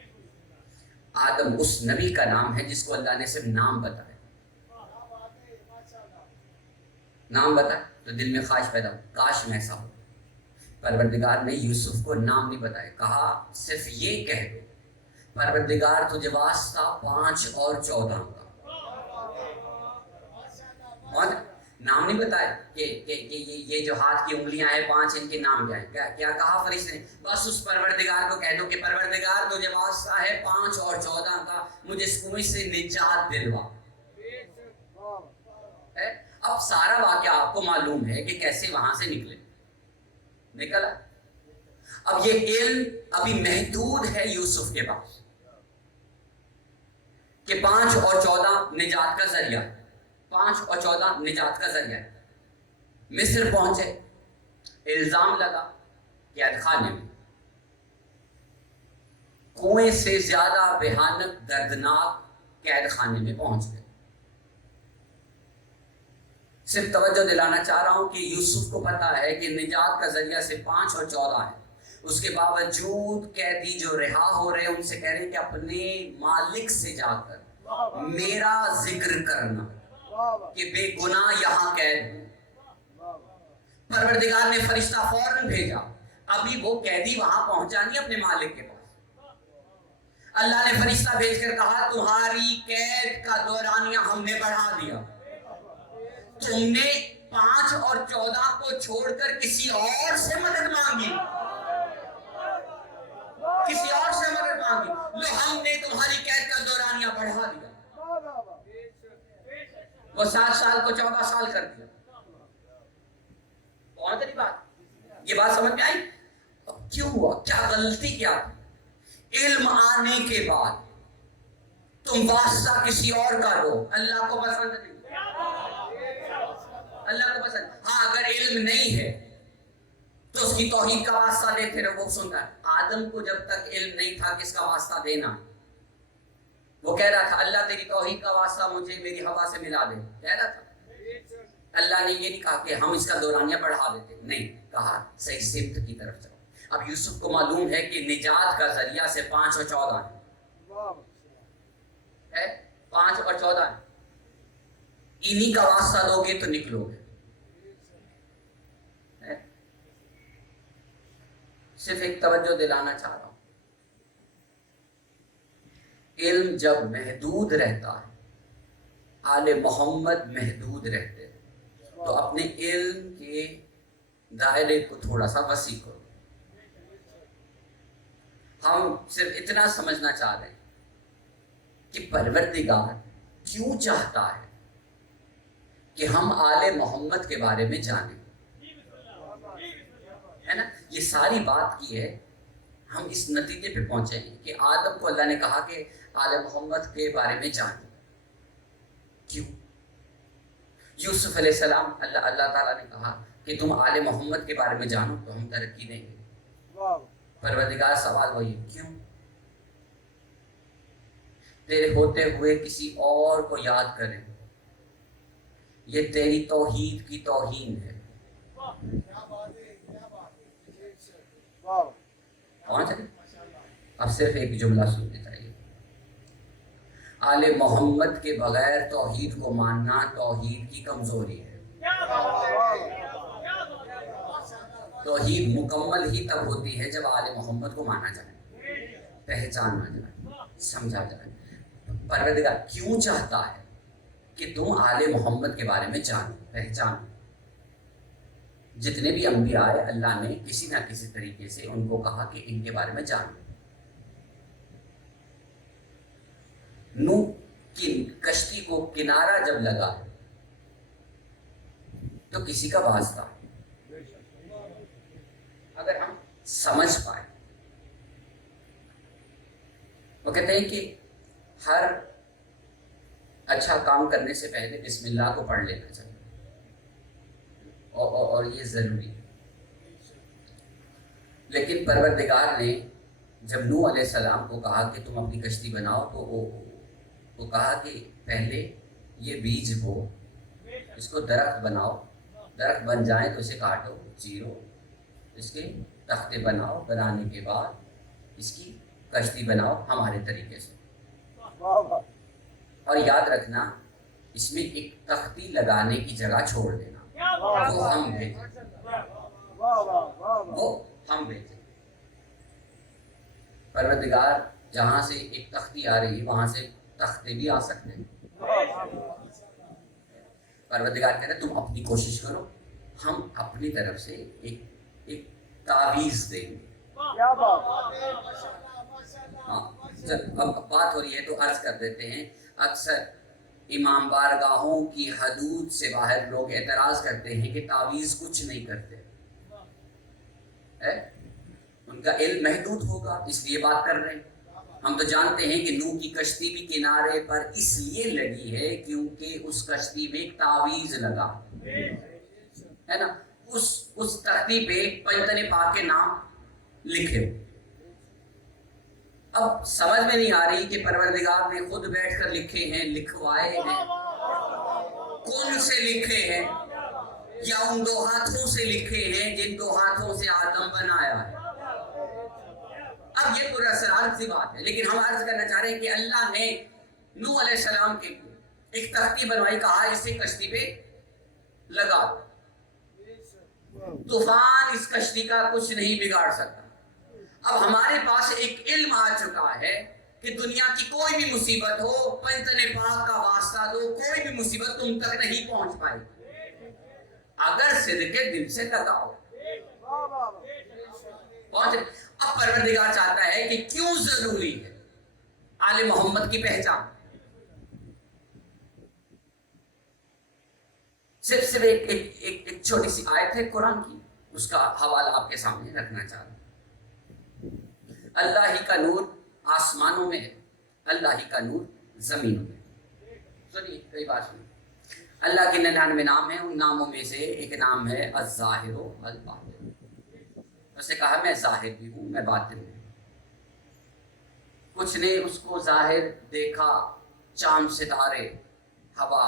آدم اس نبی کا نام ہے جس کو اللہ نے صرف نام بتایا. نام بتا تو دل میں خواہش پیدا ہو، کاش میں ایسا ہو. پروردگار نے یوسف کو نام نہیں بتایا، کہا صرف یہ کہہ دو پروردگار تجھے واسطہ 5 اور 14 کا. اور نام نہیں بتایا کہ یہ جو ہاتھ کی انگلیاں ہیں 5 ان کے نام کیا ہیں. کیا کہا فرشتے نے؟ بس اس پروردگار کو کہہ دو کہ پروردگار تجھے واسطہ ہے 5 اور 14 کا، مجھے اس کنویں سے نجات دلوا. اب سارا واقعہ آپ کو معلوم ہے کہ کیسے وہاں سے نکلا. اب یہ علم ابھی محدود ہے یوسف کے پاس کہ 5 اور 14 نجات کا ذریعہ، 5 اور 14 نجات کا ذریعہ. مصر پہنچے، الزام لگا قید خانے میں. کنویں سے زیادہ بھیانک دردناک قید خانے میں پہنچ گئے. صرف توجہ دلانا چاہ رہا ہوں کہ یوسف کو پتا ہے کہ نجات کا ذریعہ سے 5 اور 14 ہے. اس کے باوجود قیدی جو رہا ہو رہے ان سے کہہ رہے کہ اپنے مالک سے جا کر میرا ذکر کرنا کہ بے گناہ یہاں قید ہوں. پروردگار نے فرشتہ فوراً بھیجا، ابھی وہ قیدی وہاں پہنچا نہیں اپنے مالک کے پاس. اللہ نے فرشتہ بھیج کر کہا تمہاری قید کا دورانیہ ہم نے بڑھا دیا، تم نے 5 اور 14 کو چھوڑ کر کسی اور سے مدد مانگی، کسی اور سے مدد مانگی، لو ہم نے تمہاری قید کا دورانیہ بڑھا دیا. وہ 7 سال کو 14 سال کر دیا. پہنچ رہی بات؟ یہ بات سمجھ میں آئی؟ اب کیوں ہوا؟ کیا غلطی کیا تھی؟ علم آنے کے بعد تم واسطہ کسی اور کا دو، اللہ کو پسند نہیں، اللہ کو پسند۔ ہاں اگر علم نہیں ہے تو اس کی توحید کا واسطہ دیتے رہو، وہ سنتا ہے۔ آدم کو جب تک علم نہیں تھا کس کا واسطہ دینا، وہ کہہ رہا تھا اللہ تیری توحید کا واسطہ مجھے میری ہوا سے ملا دے، کہہ رہا تھا۔ اللہ نے یہ نہیں کہا کہ ہم اس کا دورانیہ بڑھا دیتے، نہیں، کہا صحیح سمت کی طرف جاؤ۔ اب یوسف کو معلوم ہے کہ نجات کا ذریعہ سے 5 اور 14 ہے، 5 اور 14 ہے، انہی کا واسطہ دو گے تو نکلو گے۔ صرف ایک توجہ دلانا چاہ رہا ہوں، علم جب محدود رہتا ہے، آل محمد محدود رہتے ہیں، تو اپنے علم کے دائرے کو تھوڑا سا وسیع کرو۔ ہم صرف اتنا سمجھنا چاہ رہے ہیں کہ پروردگار کیوں چاہتا ہے کہ ہم آل محمد کے بارے میں جانیں، ہے نا؟ یہ ساری بات کی ہے، ہم اس نتیجے پہ پہنچے ہیں کہ آدم کو اللہ نے کہا کہ آل محمد کے بارے میں جانیں۔ کیوں؟ یوسف علیہ السلام اللہ تعالیٰ نے کہا کہ تم آل محمد کے بارے میں جانو تو ہم ترقی دیں گے۔ پروردگار سوال وہی، کیوں؟ تیرے ہوتے ہوئے کسی اور کو یاد کریں، یہ تیری توحید کی توہین ہے۔ کون سا؟ اب صرف ایک جملہ سننے چاہیے، آل محمد کے بغیر توحید کو ماننا توحید کی کمزوری ہے۔ توحید مکمل ہی تب ہوتی ہے جب آل محمد کو مانا جائے، پہچانا جائے، سمجھا جائے۔ پروردگار کیوں چاہتا ہے کہ تم آل محمد کے بارے میں جانو، پہچانو؟ جتنے بھی انبیاء آئے اللہ نے کسی نہ کسی طریقے سے ان کو کہا کہ ان کے بارے میں جانو۔ نوح کی کشتی کو کنارہ جب لگا تو کسی کا واسطہ، اگر ہم سمجھ پائے، وہ کہتے ہیں کہ ہر اچھا کام کرنے سے پہلے بسم اللہ کو پڑھ لینا چاہیے، اور یہ ضروری ہے۔ لیکن پروردگار نے جب نوح علیہ السلام کو کہا کہ تم اپنی کشتی بناؤ تو وہ کہا کہ پہلے یہ بیج بو، اس کو درخت بناؤ، درخت بن جائیں تو اسے کاٹو، چیرو، اس کے تختے بناؤ، بنانے کے بعد اس کی کشتی بناؤ ہمارے طریقے سے۔ اور یاد رکھنا اس میں ایک تختی لگانے کی جگہ چھوڑ دینا، وہ ہم بھیجیں۔ پروردگار جہاں سے ایک تختی آ رہی ہے وہاں سے تختے بھی آ سکتے ہیں۔ پروردگار کہتے ہیں تم اپنی کوشش کرو، ہم اپنی طرف سے ایک تعویذ دیں گے۔ ہاں، جب اب بات ہو رہی ہے تو عرض کر دیتے ہیں، اکثر امام بارگاہوں کی حدود سے باہر لوگ اعتراض کرتے ہیں کہ تعویذ کچھ نہیں کرتے، ان کا علم محدود ہوگا اس لیے بات کر رہے ہیں۔ ہم تو جانتے ہیں کہ نوح کی کشتی بھی کنارے پر اس لیے لگی ہے کیونکہ اس کشتی میں ایک تعویذ لگا ہے نا، اس تختی پہ پنجتن پاک کے نام لکھے۔ اب سمجھ میں نہیں آ رہی کہ پروردگار نے خود بیٹھ کر لکھے ہیں، لکھوائے ہیں، کون سے لکھے ہیں، یا ان دو ہاتھوں سے لکھے ہیں جن دو ہاتھوں سے آدم بنایا ہے۔ اب یہ پورا اسرار سی بات ہے، لیکن ہم عرض کرنا چاہ رہے ہیں کہ اللہ نے نوح علیہ السلام کے ایک تختی بنوائی، کہا اسے کشتی پہ لگا، طوفان اس کشتی کا کچھ نہیں بگاڑ سکتا۔ اب ہمارے پاس ایک علم آ چکا ہے کہ دنیا کی کوئی بھی مصیبت ہو، پنجتن پاک کا واسطہ دو، کوئی بھی مصیبت تم تک نہیں پہنچ پائے اگر صدق دل سے لگاؤ۔ اب پروردگار چاہتا ہے کہ کیوں ضروری ہے آل محمد کی پہچان؟ صرف ایک چھوٹی سی آیت ہے قرآن کی، اس کا حوالہ آپ کے سامنے رکھنا چاہ رہا ہوں۔ اللہ ہی کا نور آسمانوں میں ہے، اللہ ہی کا نور زمینوں میں۔ سنیے کئی بات سنیے، اللہ کے 99 نام ہیں، ان ناموں میں سے ایک نام ہے الظاہر و الباطن۔ اس نے کہا میں ظاہر بھی ہوں، میں باطن بھی ہوں۔ کچھ نے اس کو ظاہر دیکھا، چاند ستارے، ہوا،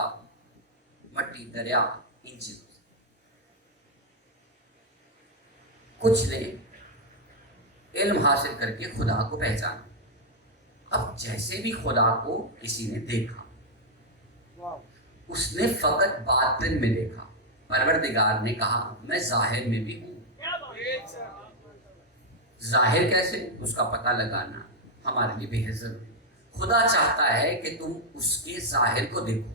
مٹی، دریا، ان چیزوں سے۔ کچھ نے علم حاصل کر کے خدا کو پہچانا۔ اب جیسے بھی خدا کو کسی نے دیکھا، اس نے فقط باطن میں دیکھا۔ پروردگار نے کہا میں ظاہر میں بھی ہوں۔ ظاہر کیسے، اس کا پتہ لگانا ہمارے لیے بے حد ضروری ہے۔ خدا چاہتا ہے کہ تم اس کے ظاہر کو دیکھو،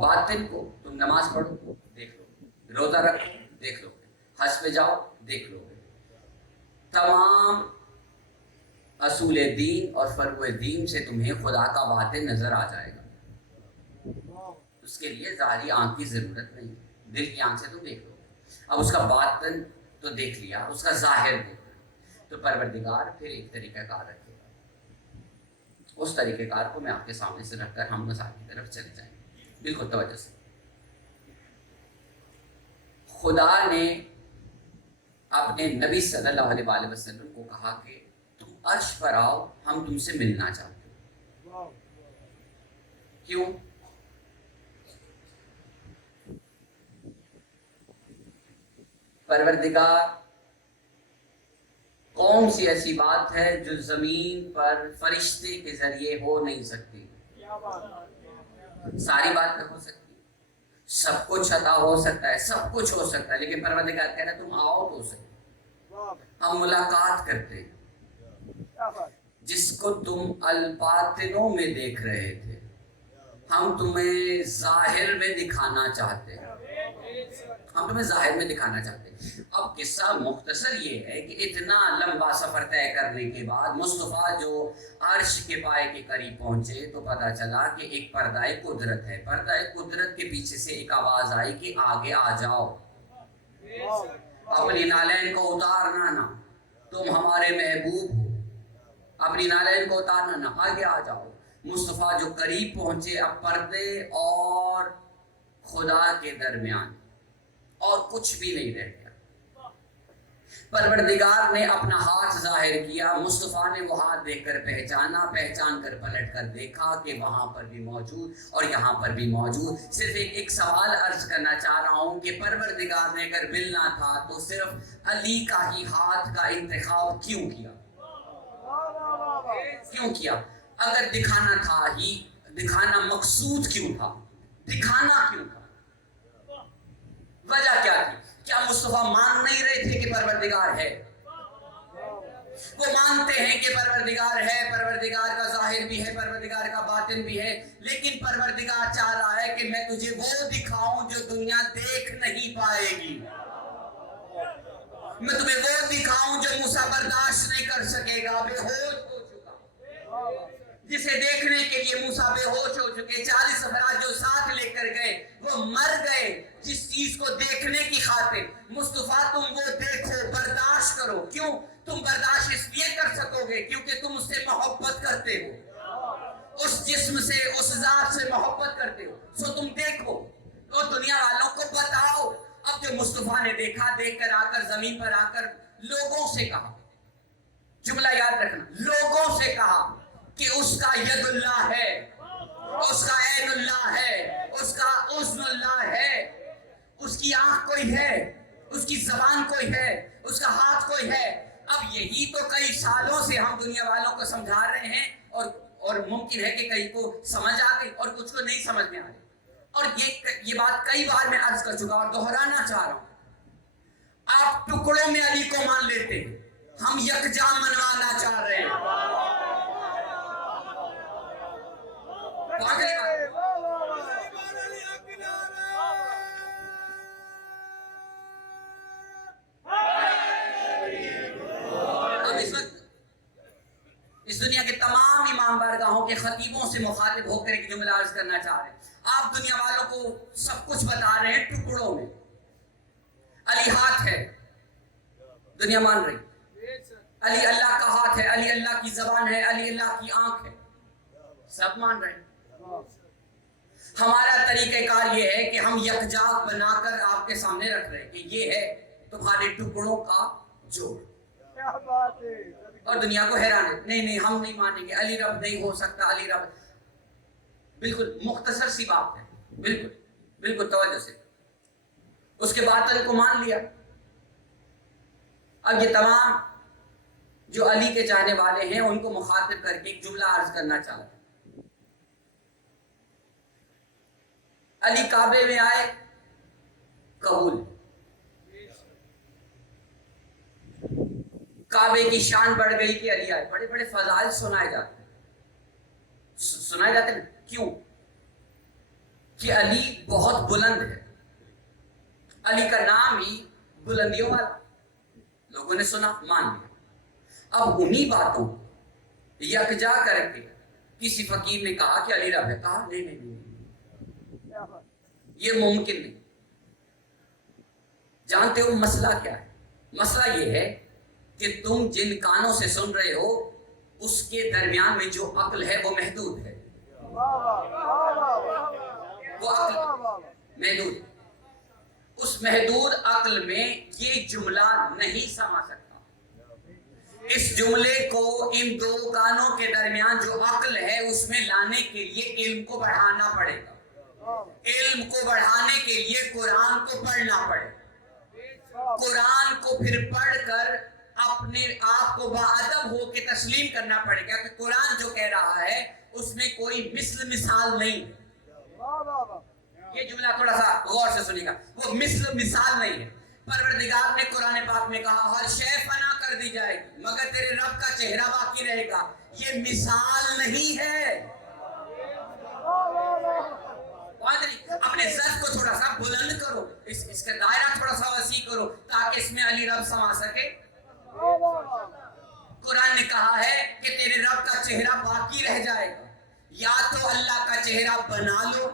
باطن کو۔ تم نماز پڑھو، دیکھ لو، روزہ رکھو، دیکھ لو، حج پہ جاؤ، دیکھ لو۔ تمام اصول دین اور فرع دین سے تمہیں خدا کا باطن نظر آ جائے گا۔ اس کے لیے ظاہری آنکھ کی ضرورت نہیں، دل کی آنکھ سے تم دیکھ لو۔ اب اس کا باطن تو دیکھ لیا، اس کا ظاہر دیکھ لیا، تو پروردگار پھر ایک طریقہ کار رکھے گا۔ اس طریقہ کار کو میں آپ کے سامنے سے رکھ کر ہم مسائل کی طرف چلے جائیں گے، بالکل توجہ سے۔ خدا نے اپنے نبی صلی اللہ علیہ وآلہ وسلم کو کہا کہ تم عرش پر آؤ، ہم تم سے ملنا چاہتے ہیں۔ کیوں؟ پروردگار کون سی ایسی بات ہے جو زمین پر فرشتے کے ذریعے ہو نہیں سکتی؟ ساری باتیں ہو سکتی، سب کچھ عطا ہو سکتا ہے، سب کچھ ہو سکتا ہے، لیکن پروردگار کہہ رہا ہے تم آؤ تو صحیح، ہم ملاقات کرتے ہیں۔ جس کو تم الباطنوں میں دیکھ رہے تھے، ہم تمہیں ظاہر میں دکھانا چاہتے ہیں، ہم تمہیں ظاہر میں دکھانا چاہتے ہیں۔ اب قصہ مختصر یہ ہے کہ اتنا لمبا سفر طے کرنے کے بعد مصطفیٰ جو عرش کے پائے کے قریب پہنچے تو پتہ چلا کہ ایک پردہ قدرت ہے۔ پردہ قدرت کے پیچھے سے ایک آواز آئی کہ آگے آ جاؤ، اپنی نالین کو اتارنا نہ، تم ہمارے محبوب ہو، اپنی نالین کو اتارنا نہ، آگے آ جاؤ۔ مصطفیٰ جو قریب پہنچے، اب پردے اور خدا کے درمیان اور کچھ بھی نہیں رہ گیا۔ پروردگار نے اپنا ہاتھ ظاہر کیا، مصطفیٰ نے وہ ہاتھ دیکھ کر پہچانا، پہچان کر پلٹ کر دیکھا کہ وہاں پر بھی موجود اور یہاں پر بھی موجود۔ صرف ایک سوال عرض کرنا چاہ رہا ہوں کہ پروردگار نے اگر ملنا تھا تو صرف علی کا ہی ہاتھ کا انتخاب کیوں کیا؟ کیوں کیا؟ اگر دکھانا تھا ہی، دکھانا مقصود کیوں تھا؟ دکھانا کیوں تھا؟ وجہ کیا تھی؟ کیا مصطفیٰ مان نہیں رہے تھے کہ پروردگار ہے؟ وہ مانتے ہیں کہ پروردگار ہے، پروردگار کا ظاہر بھی ہے، پروردگار کا باطن بھی ہے، لیکن پروردگار چاہ رہا ہے کہ میں تجھے وہ دکھاؤں جو دنیا دیکھ نہیں پائے گی، میں تمہیں وہ دکھاؤں جو موسیٰ برداشت نہیں کر سکے گا۔ بے ہوش ہو چکا، جسے دیکھنے کے لیے موسیٰ بے ہوش ہو چکے، 40 افراد جو ساتھ لے کر گئے وہ مر گئے جس چیز کو دیکھنے کی خاطر۔ مصطفیٰ تم وہ دیکھو، برداشت کرو۔ کیوں؟ تم برداشت اس لیے کر سکو گے کیونکہ تم اس سے محبت کرتے ہو، اس جسم سے، اس ذات سے محبت کرتے ہو، سو تم دیکھو اور دنیا والوں کو بتاؤ۔ اب جو مصطفیٰ نے دیکھا، دیکھ کر آ کر زمین پر آ کر لوگوں سے کہا، جملہ یاد رکھنا، لوگوں سے کہا کہ اس کا ید اللہ ہے، اس کا عین اللہ ہے، اس کا اذن اللہ ہے، اس کی آنکھ کوئی ہے، اس کی زبان کوئی ہے، اس کا ہاتھ کوئی ہے۔ اب یہی تو کئی سالوں سے ہم دنیا والوں کو سمجھا رہے ہیں، اور ممکن ہے کہ کئی کو سمجھ آ گئی اور کچھ کو نہیں سمجھ میں آ رہی، اور یہ بات کئی بار میں عرض کر چکا اور دہرانا چاہ رہا ہوں۔ آپ ٹکڑوں میں علی کو مان لیتے ہیں، ہم یکجا منوانا چاہ رہے ہیں۔ اس دنیا کے تمام امام بارگاہوں کے خطیبوں سے مخاطب ہو کر ایک جملہ عرض کرنا چاہ رہے ہیں۔ آپ دنیا والوں کو سب کچھ بتا رہے ہیں ٹکڑوں میں، علی ہاتھ ہے، دنیا مان رہی، علی اللہ کا ہاتھ ہے، علی اللہ کی زبان ہے، علی اللہ کی آنکھ ہے، سب مان رہے ہیں۔ ہمارا طریقہ کار یہ ہے کہ ہم یکجا بنا کر آپ کے سامنے رکھ رہے ہیں کہ یہ ہے تمہارے ٹکڑوں کا جوڑ، اور دنیا کو حیران ہے، نہیں نہیں ہم نہیں مانیں گے، علی رب نہیں ہو سکتا، علی رب، بالکل مختصر سی بات ہے، بالکل بالکل توجہ سے، اس کے بعد علی کو مان لیا۔ اب یہ تمام جو علی کے چاہنے والے ہیں ان کو مخاطب کر کے ایک جملہ عرض کرنا چاہتا ہوں۔ علی کعبے میں آئے، قبول، کعبے کی شان بڑھ گئی کہ علی آئے، بڑے بڑے فضائل سنائے جاتے ہیں، کیوں؟ کہ علی بہت بلند ہے، علی کا نام ہی بلندیوں والا، لوگوں نے سنا، مان لیا۔ اب انہی باتوں یکجا کر کے کسی فقیر نے کہا کہ علی رب ہے، کہا نہیں نہیں نہیں، یہ ممکن نہیں۔ جانتے ہو مسئلہ کیا ہے؟ مسئلہ یہ ہے کہ تم جن کانوں سے سن رہے ہو اس کے درمیان میں جو عقل ہے وہ محدود ہے، وہ عقل محدود، اس محدود عقل میں یہ جملہ نہیں سما سکتا۔ اس جملے کو ان دو کانوں کے درمیان جو عقل ہے اس میں لانے کے لیے علم کو بڑھانا پڑے گا، علم کو بڑھانے کے لیے قرآن کو پڑھنا پڑے گا، قرآن کو پھر پڑھ کر اپنے آپ کو باادب ہو کے تسلیم کرنا پڑے گا کہ قرآن جو کہہ رہا ہے اس میں کوئی مثل مثال نہیں ہے۔ یہ جملہ تھوڑا سا غور سے سنیے گا، وہ مثل مثال نہیں ہے۔ پروردگار نے قرآن پاک میں کہا ہر شے فنا کر دی جائے گی مگر تیرے رب کا چہرہ باقی رہے گا، یہ مثال نہیں ہے۔ اپنے ذات کو تھوڑا سا بلند کرو، اس کا دائرہ تھوڑا سا وسیع کرو تاکہ اس میں علی رب سما سکے۔ قرآن نے کہا ہے کہ تیرے رب کا چہرہ باقی رہ جائے گا، یا تو اللہ کا چہرہ بنا لو،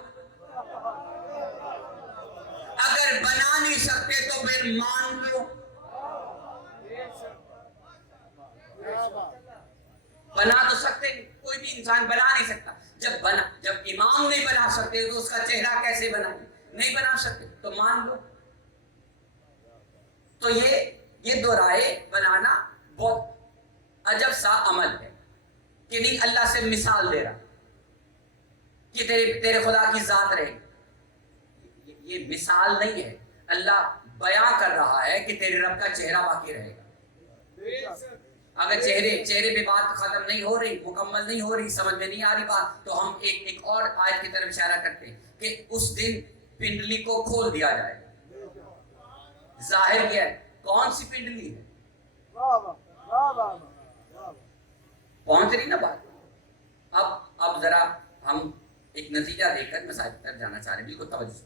اگر بنا نہیں سکتے تو پھر مان لو۔ بنا تو سکتے نہیں، کوئی بھی انسان بنا نہیں سکتا، جب امام نہیں بنا سکتے تو اس کا چہرہ کیسے بنائیں؟ نہیں بنا سکتے تو مان لو۔ تو یہ دو رائے بنانا بہت عجب سا عمل ہے کہ نہیں اللہ سے مثال دے رہا کہ تیرے خدا کی ذات رہے، یہ مثال نہیں ہے، اللہ بیان کر رہا ہے کہ تیرے رب کا چہرہ باقی رہے گا۔ اگر چہرے پہ بات ختم نہیں ہو رہی، مکمل نہیں ہو رہی، سمجھ میں نہیں آ رہی بات، تو ہم ایک اور آیت کی طرف اشارہ کرتے ہیں کہ اس دن پنڈلی کو کھول دیا جائے گا۔ ظاہر یہ ہے کون سی پنڈلی ہے؟ پہنچ رہی نا بات؟ اب ذرا ہم ایک نتیجہ دے کر مسائل تک جانا چاہ رہے ہیں، بالکل توجہ سے۔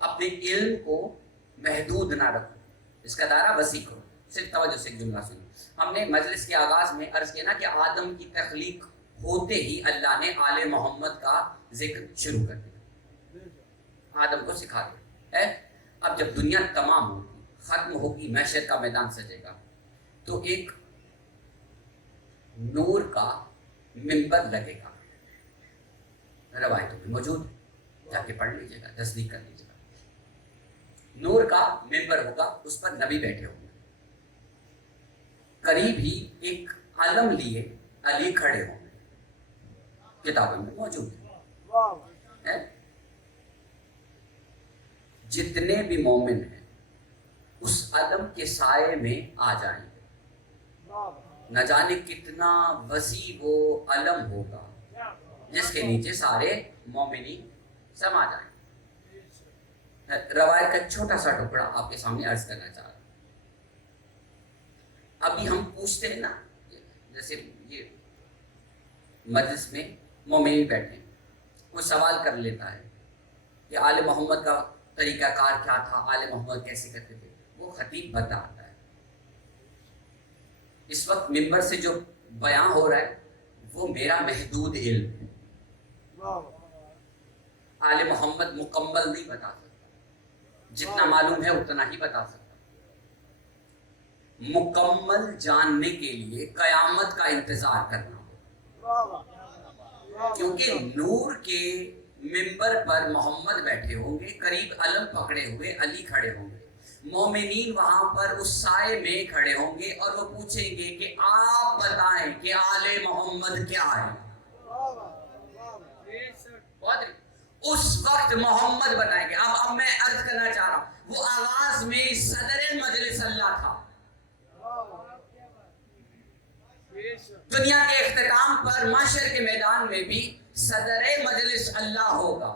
اپنے علم کو محدود نہ رکھو، اس کا دائرہ وسیع کرو، صرف توجہ سے ایک جملہ سنو۔ ہم نے مجلس کے آغاز میں عرض کیا نا کہ آدم کی تخلیق ہوتے ہی اللہ نے آل محمد کا ذکر شروع کر دیا، آدم کو سکھا دیا ہے۔ اب جب دنیا تمام ہوگی، ختم ہوگی، محشر کا میدان سجے گا، تو ایک نور کا منبر لگے گا، روایتوں میں موجود ہے، جا کے پڑھ لیجیے گا، تصدیق کر لیجیے گا۔ نور کا منبر ہوگا، اس پر نبی بیٹھے ہوں گے، قریب ہی ایک علم لیے علی کھڑے ہوں گے، کتابوں میں موجود ہے۔ جتنے بھی مومن ہیں اس علم کے سائے میں آ جائیں گے، نہ جانے کتنا وسیع وہ علم ہوگا جس کے نیچے سارے مومنین سما جائیں۔ روایت کا چھوٹا سا ٹکڑا آپ کے سامنے عرض کرنا چاہ رہا ہوں۔ ابھی ہم پوچھتے ہیں نا، جیسے یہ مجلس میں مومنین بیٹھے ہیں، کوئی سوال کر لیتا ہے کہ آل محمد کا طریقہ کار کیا تھا، آل محمد کیسے کرتے تھے، وہ خطیب بتاتا ہے۔ اس وقت منبر سے جو بیان ہو رہا ہے وہ میرا محدود علم ہے، آل محمد مکمل نہیں بتا سکتا، جتنا معلوم ہے اتنا ہی بتا سکتا۔ مکمل جاننے کے لیے قیامت کا انتظار کرنا ہوگا، کیونکہ نور کے ممبر پر محمد بیٹھے ہوں گے، قریب علم پکڑے ہوئے علی کھڑے ہوں گے، مومنین وہاں پر اس سائے میں کھڑے ہوں گے اور وہ پوچھیں گے کہ آپ بتائیں کہ آل محمد کیا ہے۔ اس وقت محمد بتائیں گے۔ اب میں عرض کرنا چاہ رہا ہوں، وہ آغاز میں صدر مجلس اللہ تھا، دنیا کے اختتام پر محشر کے میدان میں بھی صدر مجلس اللہ ہوگا،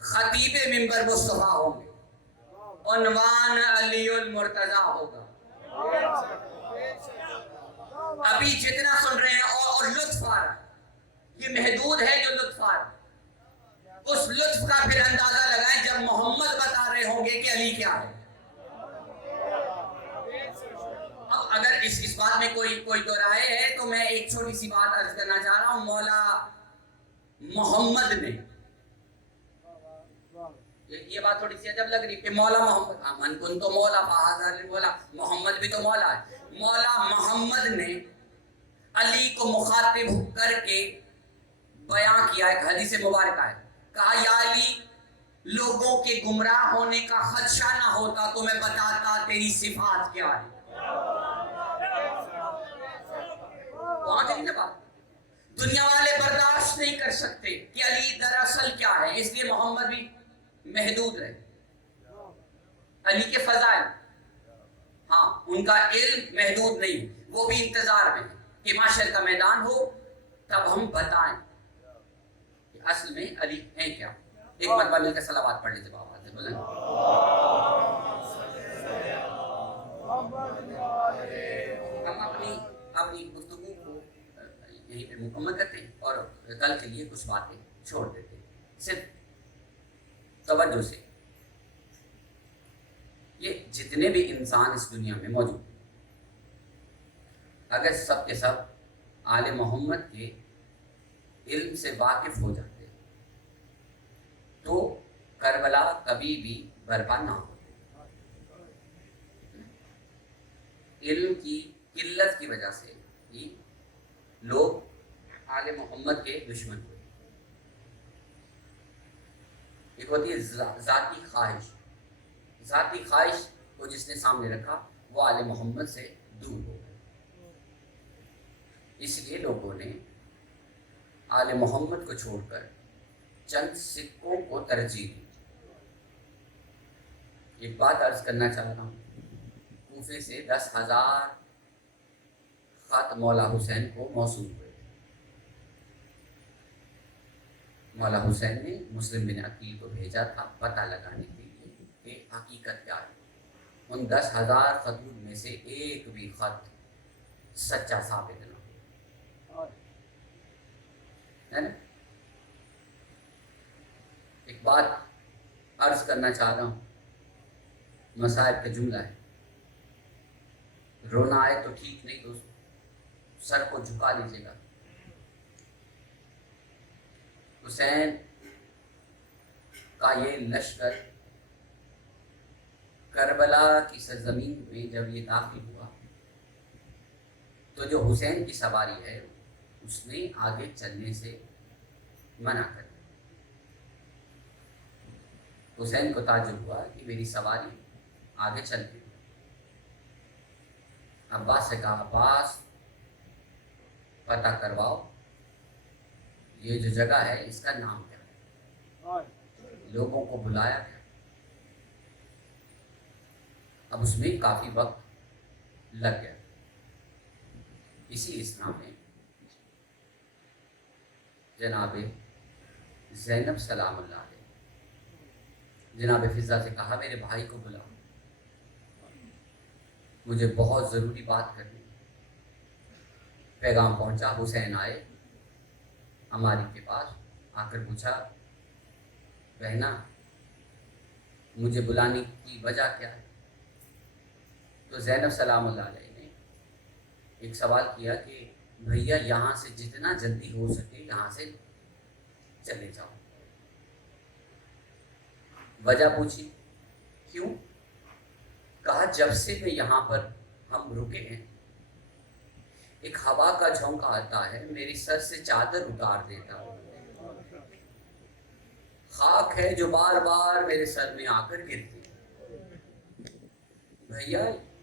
خطیب ممبر مصطفیٰ ہوں گے، عنوان علی المرتضی ہوگا۔ ابھی جتنا سن رہے ہیں اور لطف آ رہا ہے، یہ محدود ہے جو لطف آ رہا ہے، اس لطف کا پھر اندازہ لگائیں جب محمد بتا رہے ہوں گے کہ علی کیا ہے۔ اب اگر اس بات میں کوئی دو رائے ہے تو میں ایک چھوٹی سی بات عرض کرنا چاہ رہا ہوں۔ مولا محمد نے، یہ بات تھوڑی سی عجب لگ رہی کہ مولا محمد، من کن تو مولا فہذا مولا، محمد بھی تو مولا ہے۔ مولا محمد نے علی کو مخاطب کر کے بیان کیا، ایک حدیث مبارکہ ہے، کہا یا علی، لوگوں کے گمراہ ہونے کا خدشہ نہ ہوتا تو میں بتاتا تیری صفات کیا ہے۔ وہاں چلی نا بات، دنیا والے برداشت نہیں کر سکتے کہ علی دراصل کیا ہے، اس لیے محمد بھی محدود رہے۔ علی کے فضائل، ہاں ان کا علم محدود نہیں، وہ بھی انتظار میں ہے کہ محشر کا میدان ہو تب ہم بتائیں کہ اصل میں علی ہیں کیا۔ ایک مرتبہ مل کے صلوات پڑھ لیتے بابا سے بولیں۔ ہم اپنی گفتگو کو یہیں پہ مکمل کرتے ہیں اور کل کے لیے کچھ باتیں چھوڑ دیتے ہیں، صرف توجہ سے۔ یہ جتنے بھی انسان اس دنیا میں موجود ہیں، اگر سب کے سب آل محمد کے علم سے واقف ہو جاتے تو کربلا کبھی بھی برپا نہ ہوتے۔ علم کی قلت کی وجہ سے ہی لوگ آل محمد کے دشمن ہوئے۔ ایک ہوتی ہے ذاتی خواہش، ذاتی خواہش کو جس نے سامنے رکھا وہ آل محمد سے دور ہو گئے، اس لیے لوگوں نے آل محمد کو چھوڑ کر چند سکوں کو ترجیح دی۔ ایک بات عرض کرنا چاہ رہا ہوں، کوفے سے 10,000 خط مولا حسین کو موصول ہوئے۔ مولا حسین نے مسلم بن عقیل کو بھیجا تھا پتہ لگانے کے لیے کہ حقیقت کیا ہے۔ ان 10,000 خطوط میں سے ایک بھی خط سچا ثابت نہ ہو، ہے نا؟ ایک بات عرض کرنا چاہ رہا ہوں، مصائب کا جملہ ہے، رونا آئے تو ٹھیک نہیں تو سر کو جھکا لیجیے گا۔ حسین کا یہ لشکر کربلا کی سرزمین میں جب یہ داخل ہوا تو جو حسین کی سواری ہے اس نے آگے چلنے سے منع کر دیا۔ حسین کو تعجب ہوا کہ میری سواری آگے چل گئی۔ عباس سے کہا عباس پتہ کرواؤ یہ جو جگہ ہے اس کا نام کیا ہے، لوگوں کو بلایا گیا۔ اب اس میں کافی وقت لگ گیا۔ اسی اسنا میں جناب زینب سلام اللہ علیہ جناب فضا سے کہا میرے بھائی کو بلاؤ، مجھے بہت ضروری بات کرنی۔ پیغام پہنچا، حسین آئے ہماری کے پاس، آ کر پوچھا بہنا مجھے بلانے کی وجہ کیا ہے؟ تو زینب سلام اللہ علیہ نے ایک سوال کیا کہ بھیا یہاں سے جتنا جلدی ہو سکے یہاں سے چلے جاؤ۔ وجہ پوچھی کیوں؟ کہا جب سے میں یہاں پر ہم رکے ہیں، ایک ہوا کا جھونکا آتا ہے، میری سر سے چادر اتار دیتا ہوں، خاک ہے جو بار بار میرے سر میں آ کر گرتی ہے۔ بھیا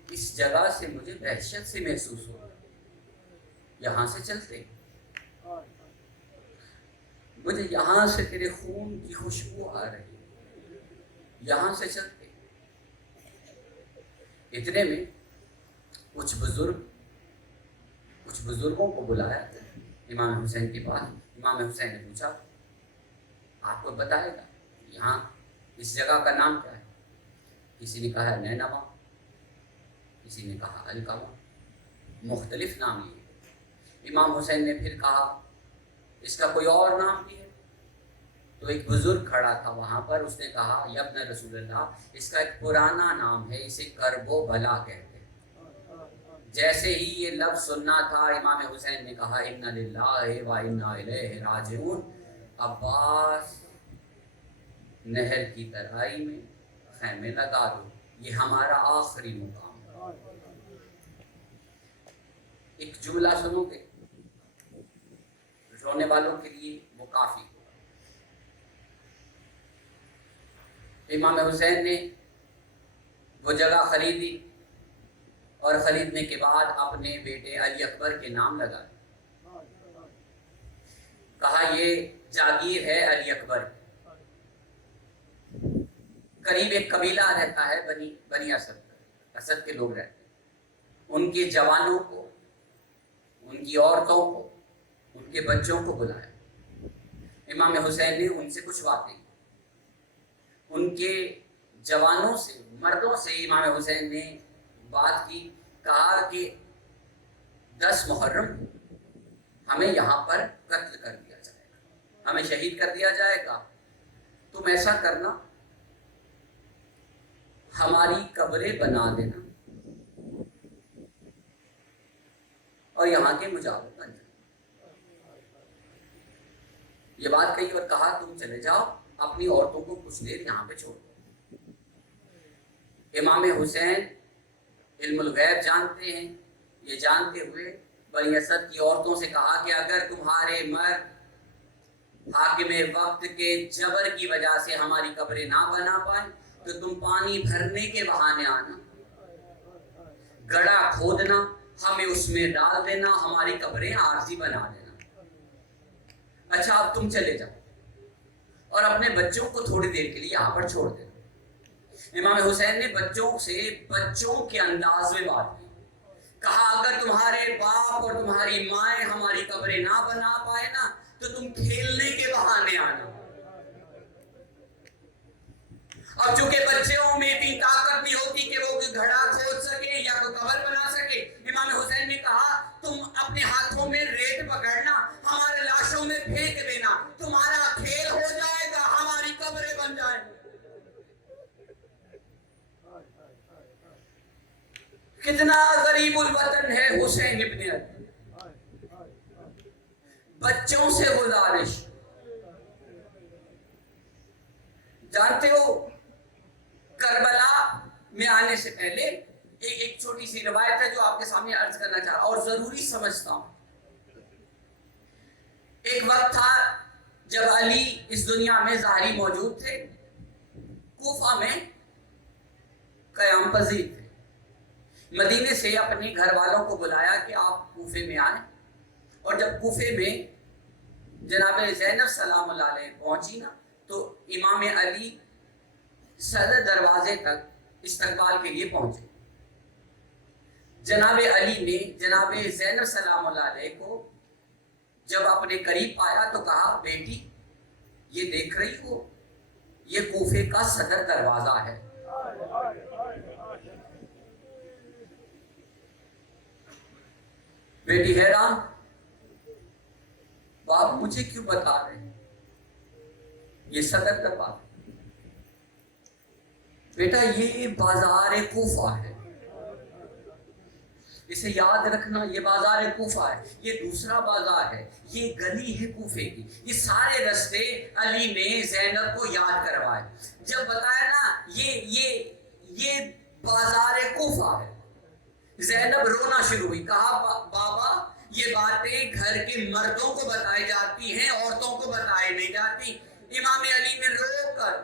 اس جگہ سے مجھے دہشت سے محسوس ہو رہا ہے، یہاں سے چلتے، مجھے یہاں سے تیرے خون کی خوشبو آ رہی ہے، یہاں سے چلتے۔ اتنے میں کچھ بزرگوں کو بلایا امام حسین کے پاس۔ امام حسین نے پوچھا آپ کو بتائے گا یہاں اس جگہ کا نام کیا ہے؟ کسی نے کہا نینوا، کسی نے کہا القما، مختلف نام لیے۔ امام حسین نے پھر کہا اس کا کوئی اور نام بھی ہے؟ تو ایک بزرگ کھڑا تھا وہاں پر، اس نے کہا یا ابن رسول اللہ، اس کا ایک پرانا نام ہے، اسے کرب و بلا کہتے ہیں۔ جیسے ہی یہ لفظ سننا تھا امام حسین نے کہا انا للہ و انا الیہ راجعون۔ عباس نہر کی ترائی میں خیمے لگا دو، یہ ہمارا آخری مقام ہے۔ ایک جملہ سنو گے، رونے والوں کے لیے وہ کافی ہوگا۔ امام حسین نے وہ جگہ خریدی اور خریدنے کے بعد اپنے بیٹے علی اکبر کے نام لگا دیا، کہا یہ جاگیر ہے علی اکبر۔ قریب ایک قبیلہ رہتا ہے بنی اسد کے لوگ رہتے ہیں، ان کے جوانوں کو، ان کی عورتوں کو، ان کے بچوں کو بلایا۔ امام حسین نے ان سے کچھ باتیں، ان کے جوانوں سے، مردوں سے امام حسین نے بات کی، کہا کہ 10 محرم ہمیں یہاں پر قتل کر دیا جائے گا، ہمیں شہید کر دیا جائے گا، تم ایسا کرنا ہماری قبریں بنا دینا اور یہاں کے مجاور بن جانا۔ یہ بات کہی اور کہا تم چلے جاؤ، اپنی عورتوں کو کچھ دیر یہاں پہ چھوڑ دو۔ امام حسین علم الغیب جانتے ہیں، یہ جانتے ہوئے بنی اسد کی عورتوں سے کہا کہ اگر تمہارے مرد حاکم وقت کے جبر کی وجہ سے ہماری قبریں نہ بنا پائیں تو تم پانی بھرنے کے بہانے آنا، گڑھا کھودنا، ہمیں اس میں ڈال دینا، ہماری قبریں عارضی بنا دینا۔ اچھا اب تم چلے جاؤ اور اپنے بچوں کو تھوڑی دیر کے لیے یہاں پر چھوڑ دینا۔ امام حسین نے بچوں سے بچوں کے انداز میں بات کی، کہا اگر تمہارے باپ اور تمہاری مائیں ہماری قبریں نہ بنا پائے نا تو تم کھیلنے کے بہانے آنا۔ اب چونکہ بچوں میں بھی طاقت نہیں ہوتی کہ وہ گھڑا کھود سکے یا کوئی قبر بنا سکے، امام حسین نے کہا تم اپنے ہاتھوں میں ریت پکڑنا، ہمارے لاشوں میں پھینک دینا، تمہارا کھیل ہو جائے گا، ہماری قبریں بن جائیں گی۔ کتنا غریب الوطن ہے حسین ابن علی، بچوں سے گزارش۔ جانتے ہو کربلا میں آنے سے پہلے ایک چھوٹی سی روایت ہے جو آپ کے سامنے عرض کرنا چاہ رہا ہوں اور ضروری سمجھتا ہوں۔ ایک وقت تھا جب علی اس دنیا میں ظاہری موجود تھے، کوفہ میں قیام پذیر تھے۔ مدینے سے اپنے گھر والوں کو بلایا کہ آپ کوفے میں آئیں، اور جب کوفے میں جناب زینب سلام اللہ علیہ پہنچی نا تو امام علی صدر دروازے تک استقبال کے لیے پہنچے۔ جناب علی نے جناب زینب سلام اللہ علیہ کو جب اپنے قریب پایا تو کہا بیٹی یہ دیکھ رہی ہو، یہ کوفے کا صدر دروازہ ہے، بیٹی حیران، باپ مجھے کیوں بتا رہے ہیں یہ صدر دروازہ؟ بیٹا یہ بازار کوفہ ہے، اسے یاد رکھنا، یہ بازار کوفہ ہے، یہ دوسرا بازار ہے، یہ گلی ہے کوفے کی۔ یہ سارے رستے علی نے زینب کو یاد کروائے، جب بتایا نا یہ بازار کوفہ ہے۔ زینب رونا شروع ہوئی. کہا بابا یہ باتیں گھر کے مردوں کو بتائی جاتی ہیں، عورتوں کو بتائی نہیں جاتی. امام علی نے رو کر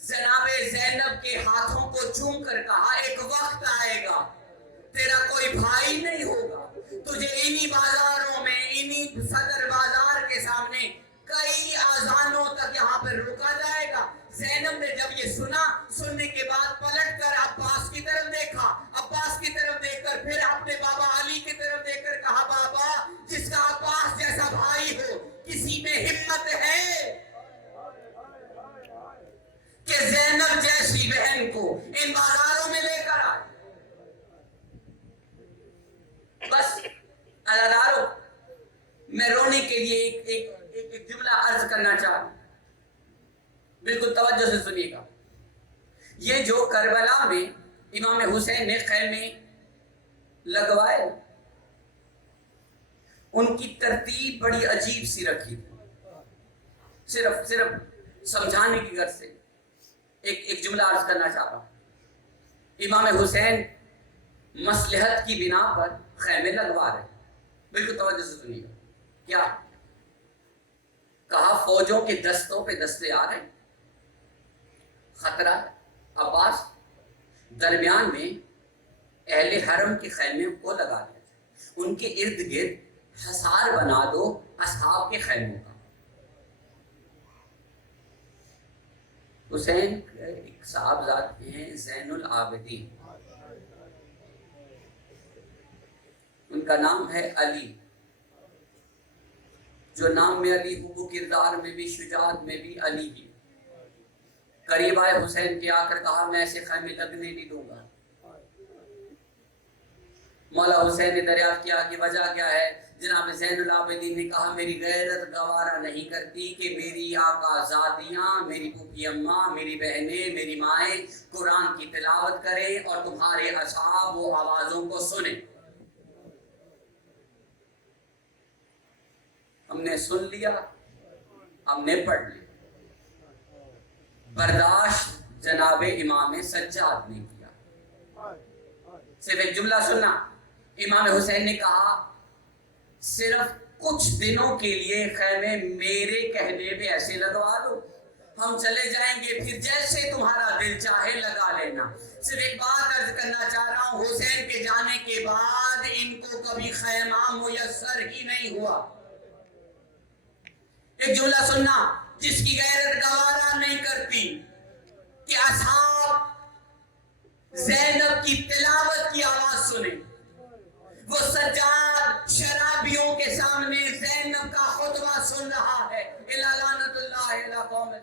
جناب زینب کے ہاتھوں کو چوم کر کہا ایک وقت آئے گا تیرا کوئی بھائی نہیں ہوگا، تجھے انہی بازاروں میں، انہی صدر بازار کے سامنے کئی آذانوں تک یہاں پر روکا جائے گا. زینب نے جب یہ سنا، سننے کے بعد پلٹ کر عباس کی طرف دیکھا، عباس کی طرف دیکھ کر پھر اپنے بابا علی کی طرف دیکھ کر کہا بابا جس کا عباس جیسا بھائی ہو کسی میں ہمت ہے کہ زینب جیسی بہن کو ان بازاروں میں لے کر آئے. بس عزیزارو، میں رونے کے لیے ایک جملہ عرض کرنا چاہتا ہوں، بالکل توجہ سے سنیے گا. یہ جو کربلا میں امام حسین نے خیمے لگوائے، ان کی ترتیب بڑی عجیب سی رکھی تھی. صرف سمجھانے کی غرض سے ایک جملہ عرض کرنا چاہتا ہوں. امام حسین مصلحت کی بنا پر خیمے لگوا رہے، بالکل توجہ سے سنیے گا. کیا کہا؟ فوجوں کے دستوں پہ دستے آ رہے، خطرہ. عباس درمیان میں اہل حرم کے خیمے کو لگا دیا، ان کے ارد گرد حصار بنا دو اصحاب کے خیموں کا. حسین ایک صاحبزاد ہیں زین العابدین، ان کا نام ہے علی. جو نام میں علی ہو وہ کردار میں بھی، شجاعت میں بھی علی ہی. قریب آئے حسین کے، آ کر کہا میں ایسے خیمے لگنے نہیں دوں گا. مولا حسین نے دریافت کیا کہ وجہ کیا ہے. جناب زین العابدین نے کہا میری غیرت گوارا نہیں کرتی کہ میری آقا زادیاں، میری پھوپھی اماں، میری بہنیں، میری مائیں قرآن کی تلاوت کریں اور تمہارے اصحاب وہ آوازوں کو سنیں. ہم نے سن لیا، ہم نے پڑھ لیا، برداشت جناب امام سجاد نے کیا. صرف ایک جملہ سننا. امام حسین نے کہا صرف کچھ دنوں کے لیے خیمے میرے کہنے پہ ایسے لگوا دو، ہم چلے جائیں گے، پھر جیسے تمہارا دل چاہے لگا لینا. صرف ایک بات عرض کرنا چاہ رہا ہوں، حسین کے جانے کے بعد ان کو کبھی خیمہ میسر ہی نہیں ہوا. ایک جملہ سننا، جس کی غیرت گوارا نہیں کرتی کہ اصحاب زینب کی تلاوت کی آواز سنیں، وہ سجاد شرابیوں کے سامنے زینب کا خطبہ سن رہا ہے. الا لعنت اللہ علی قوم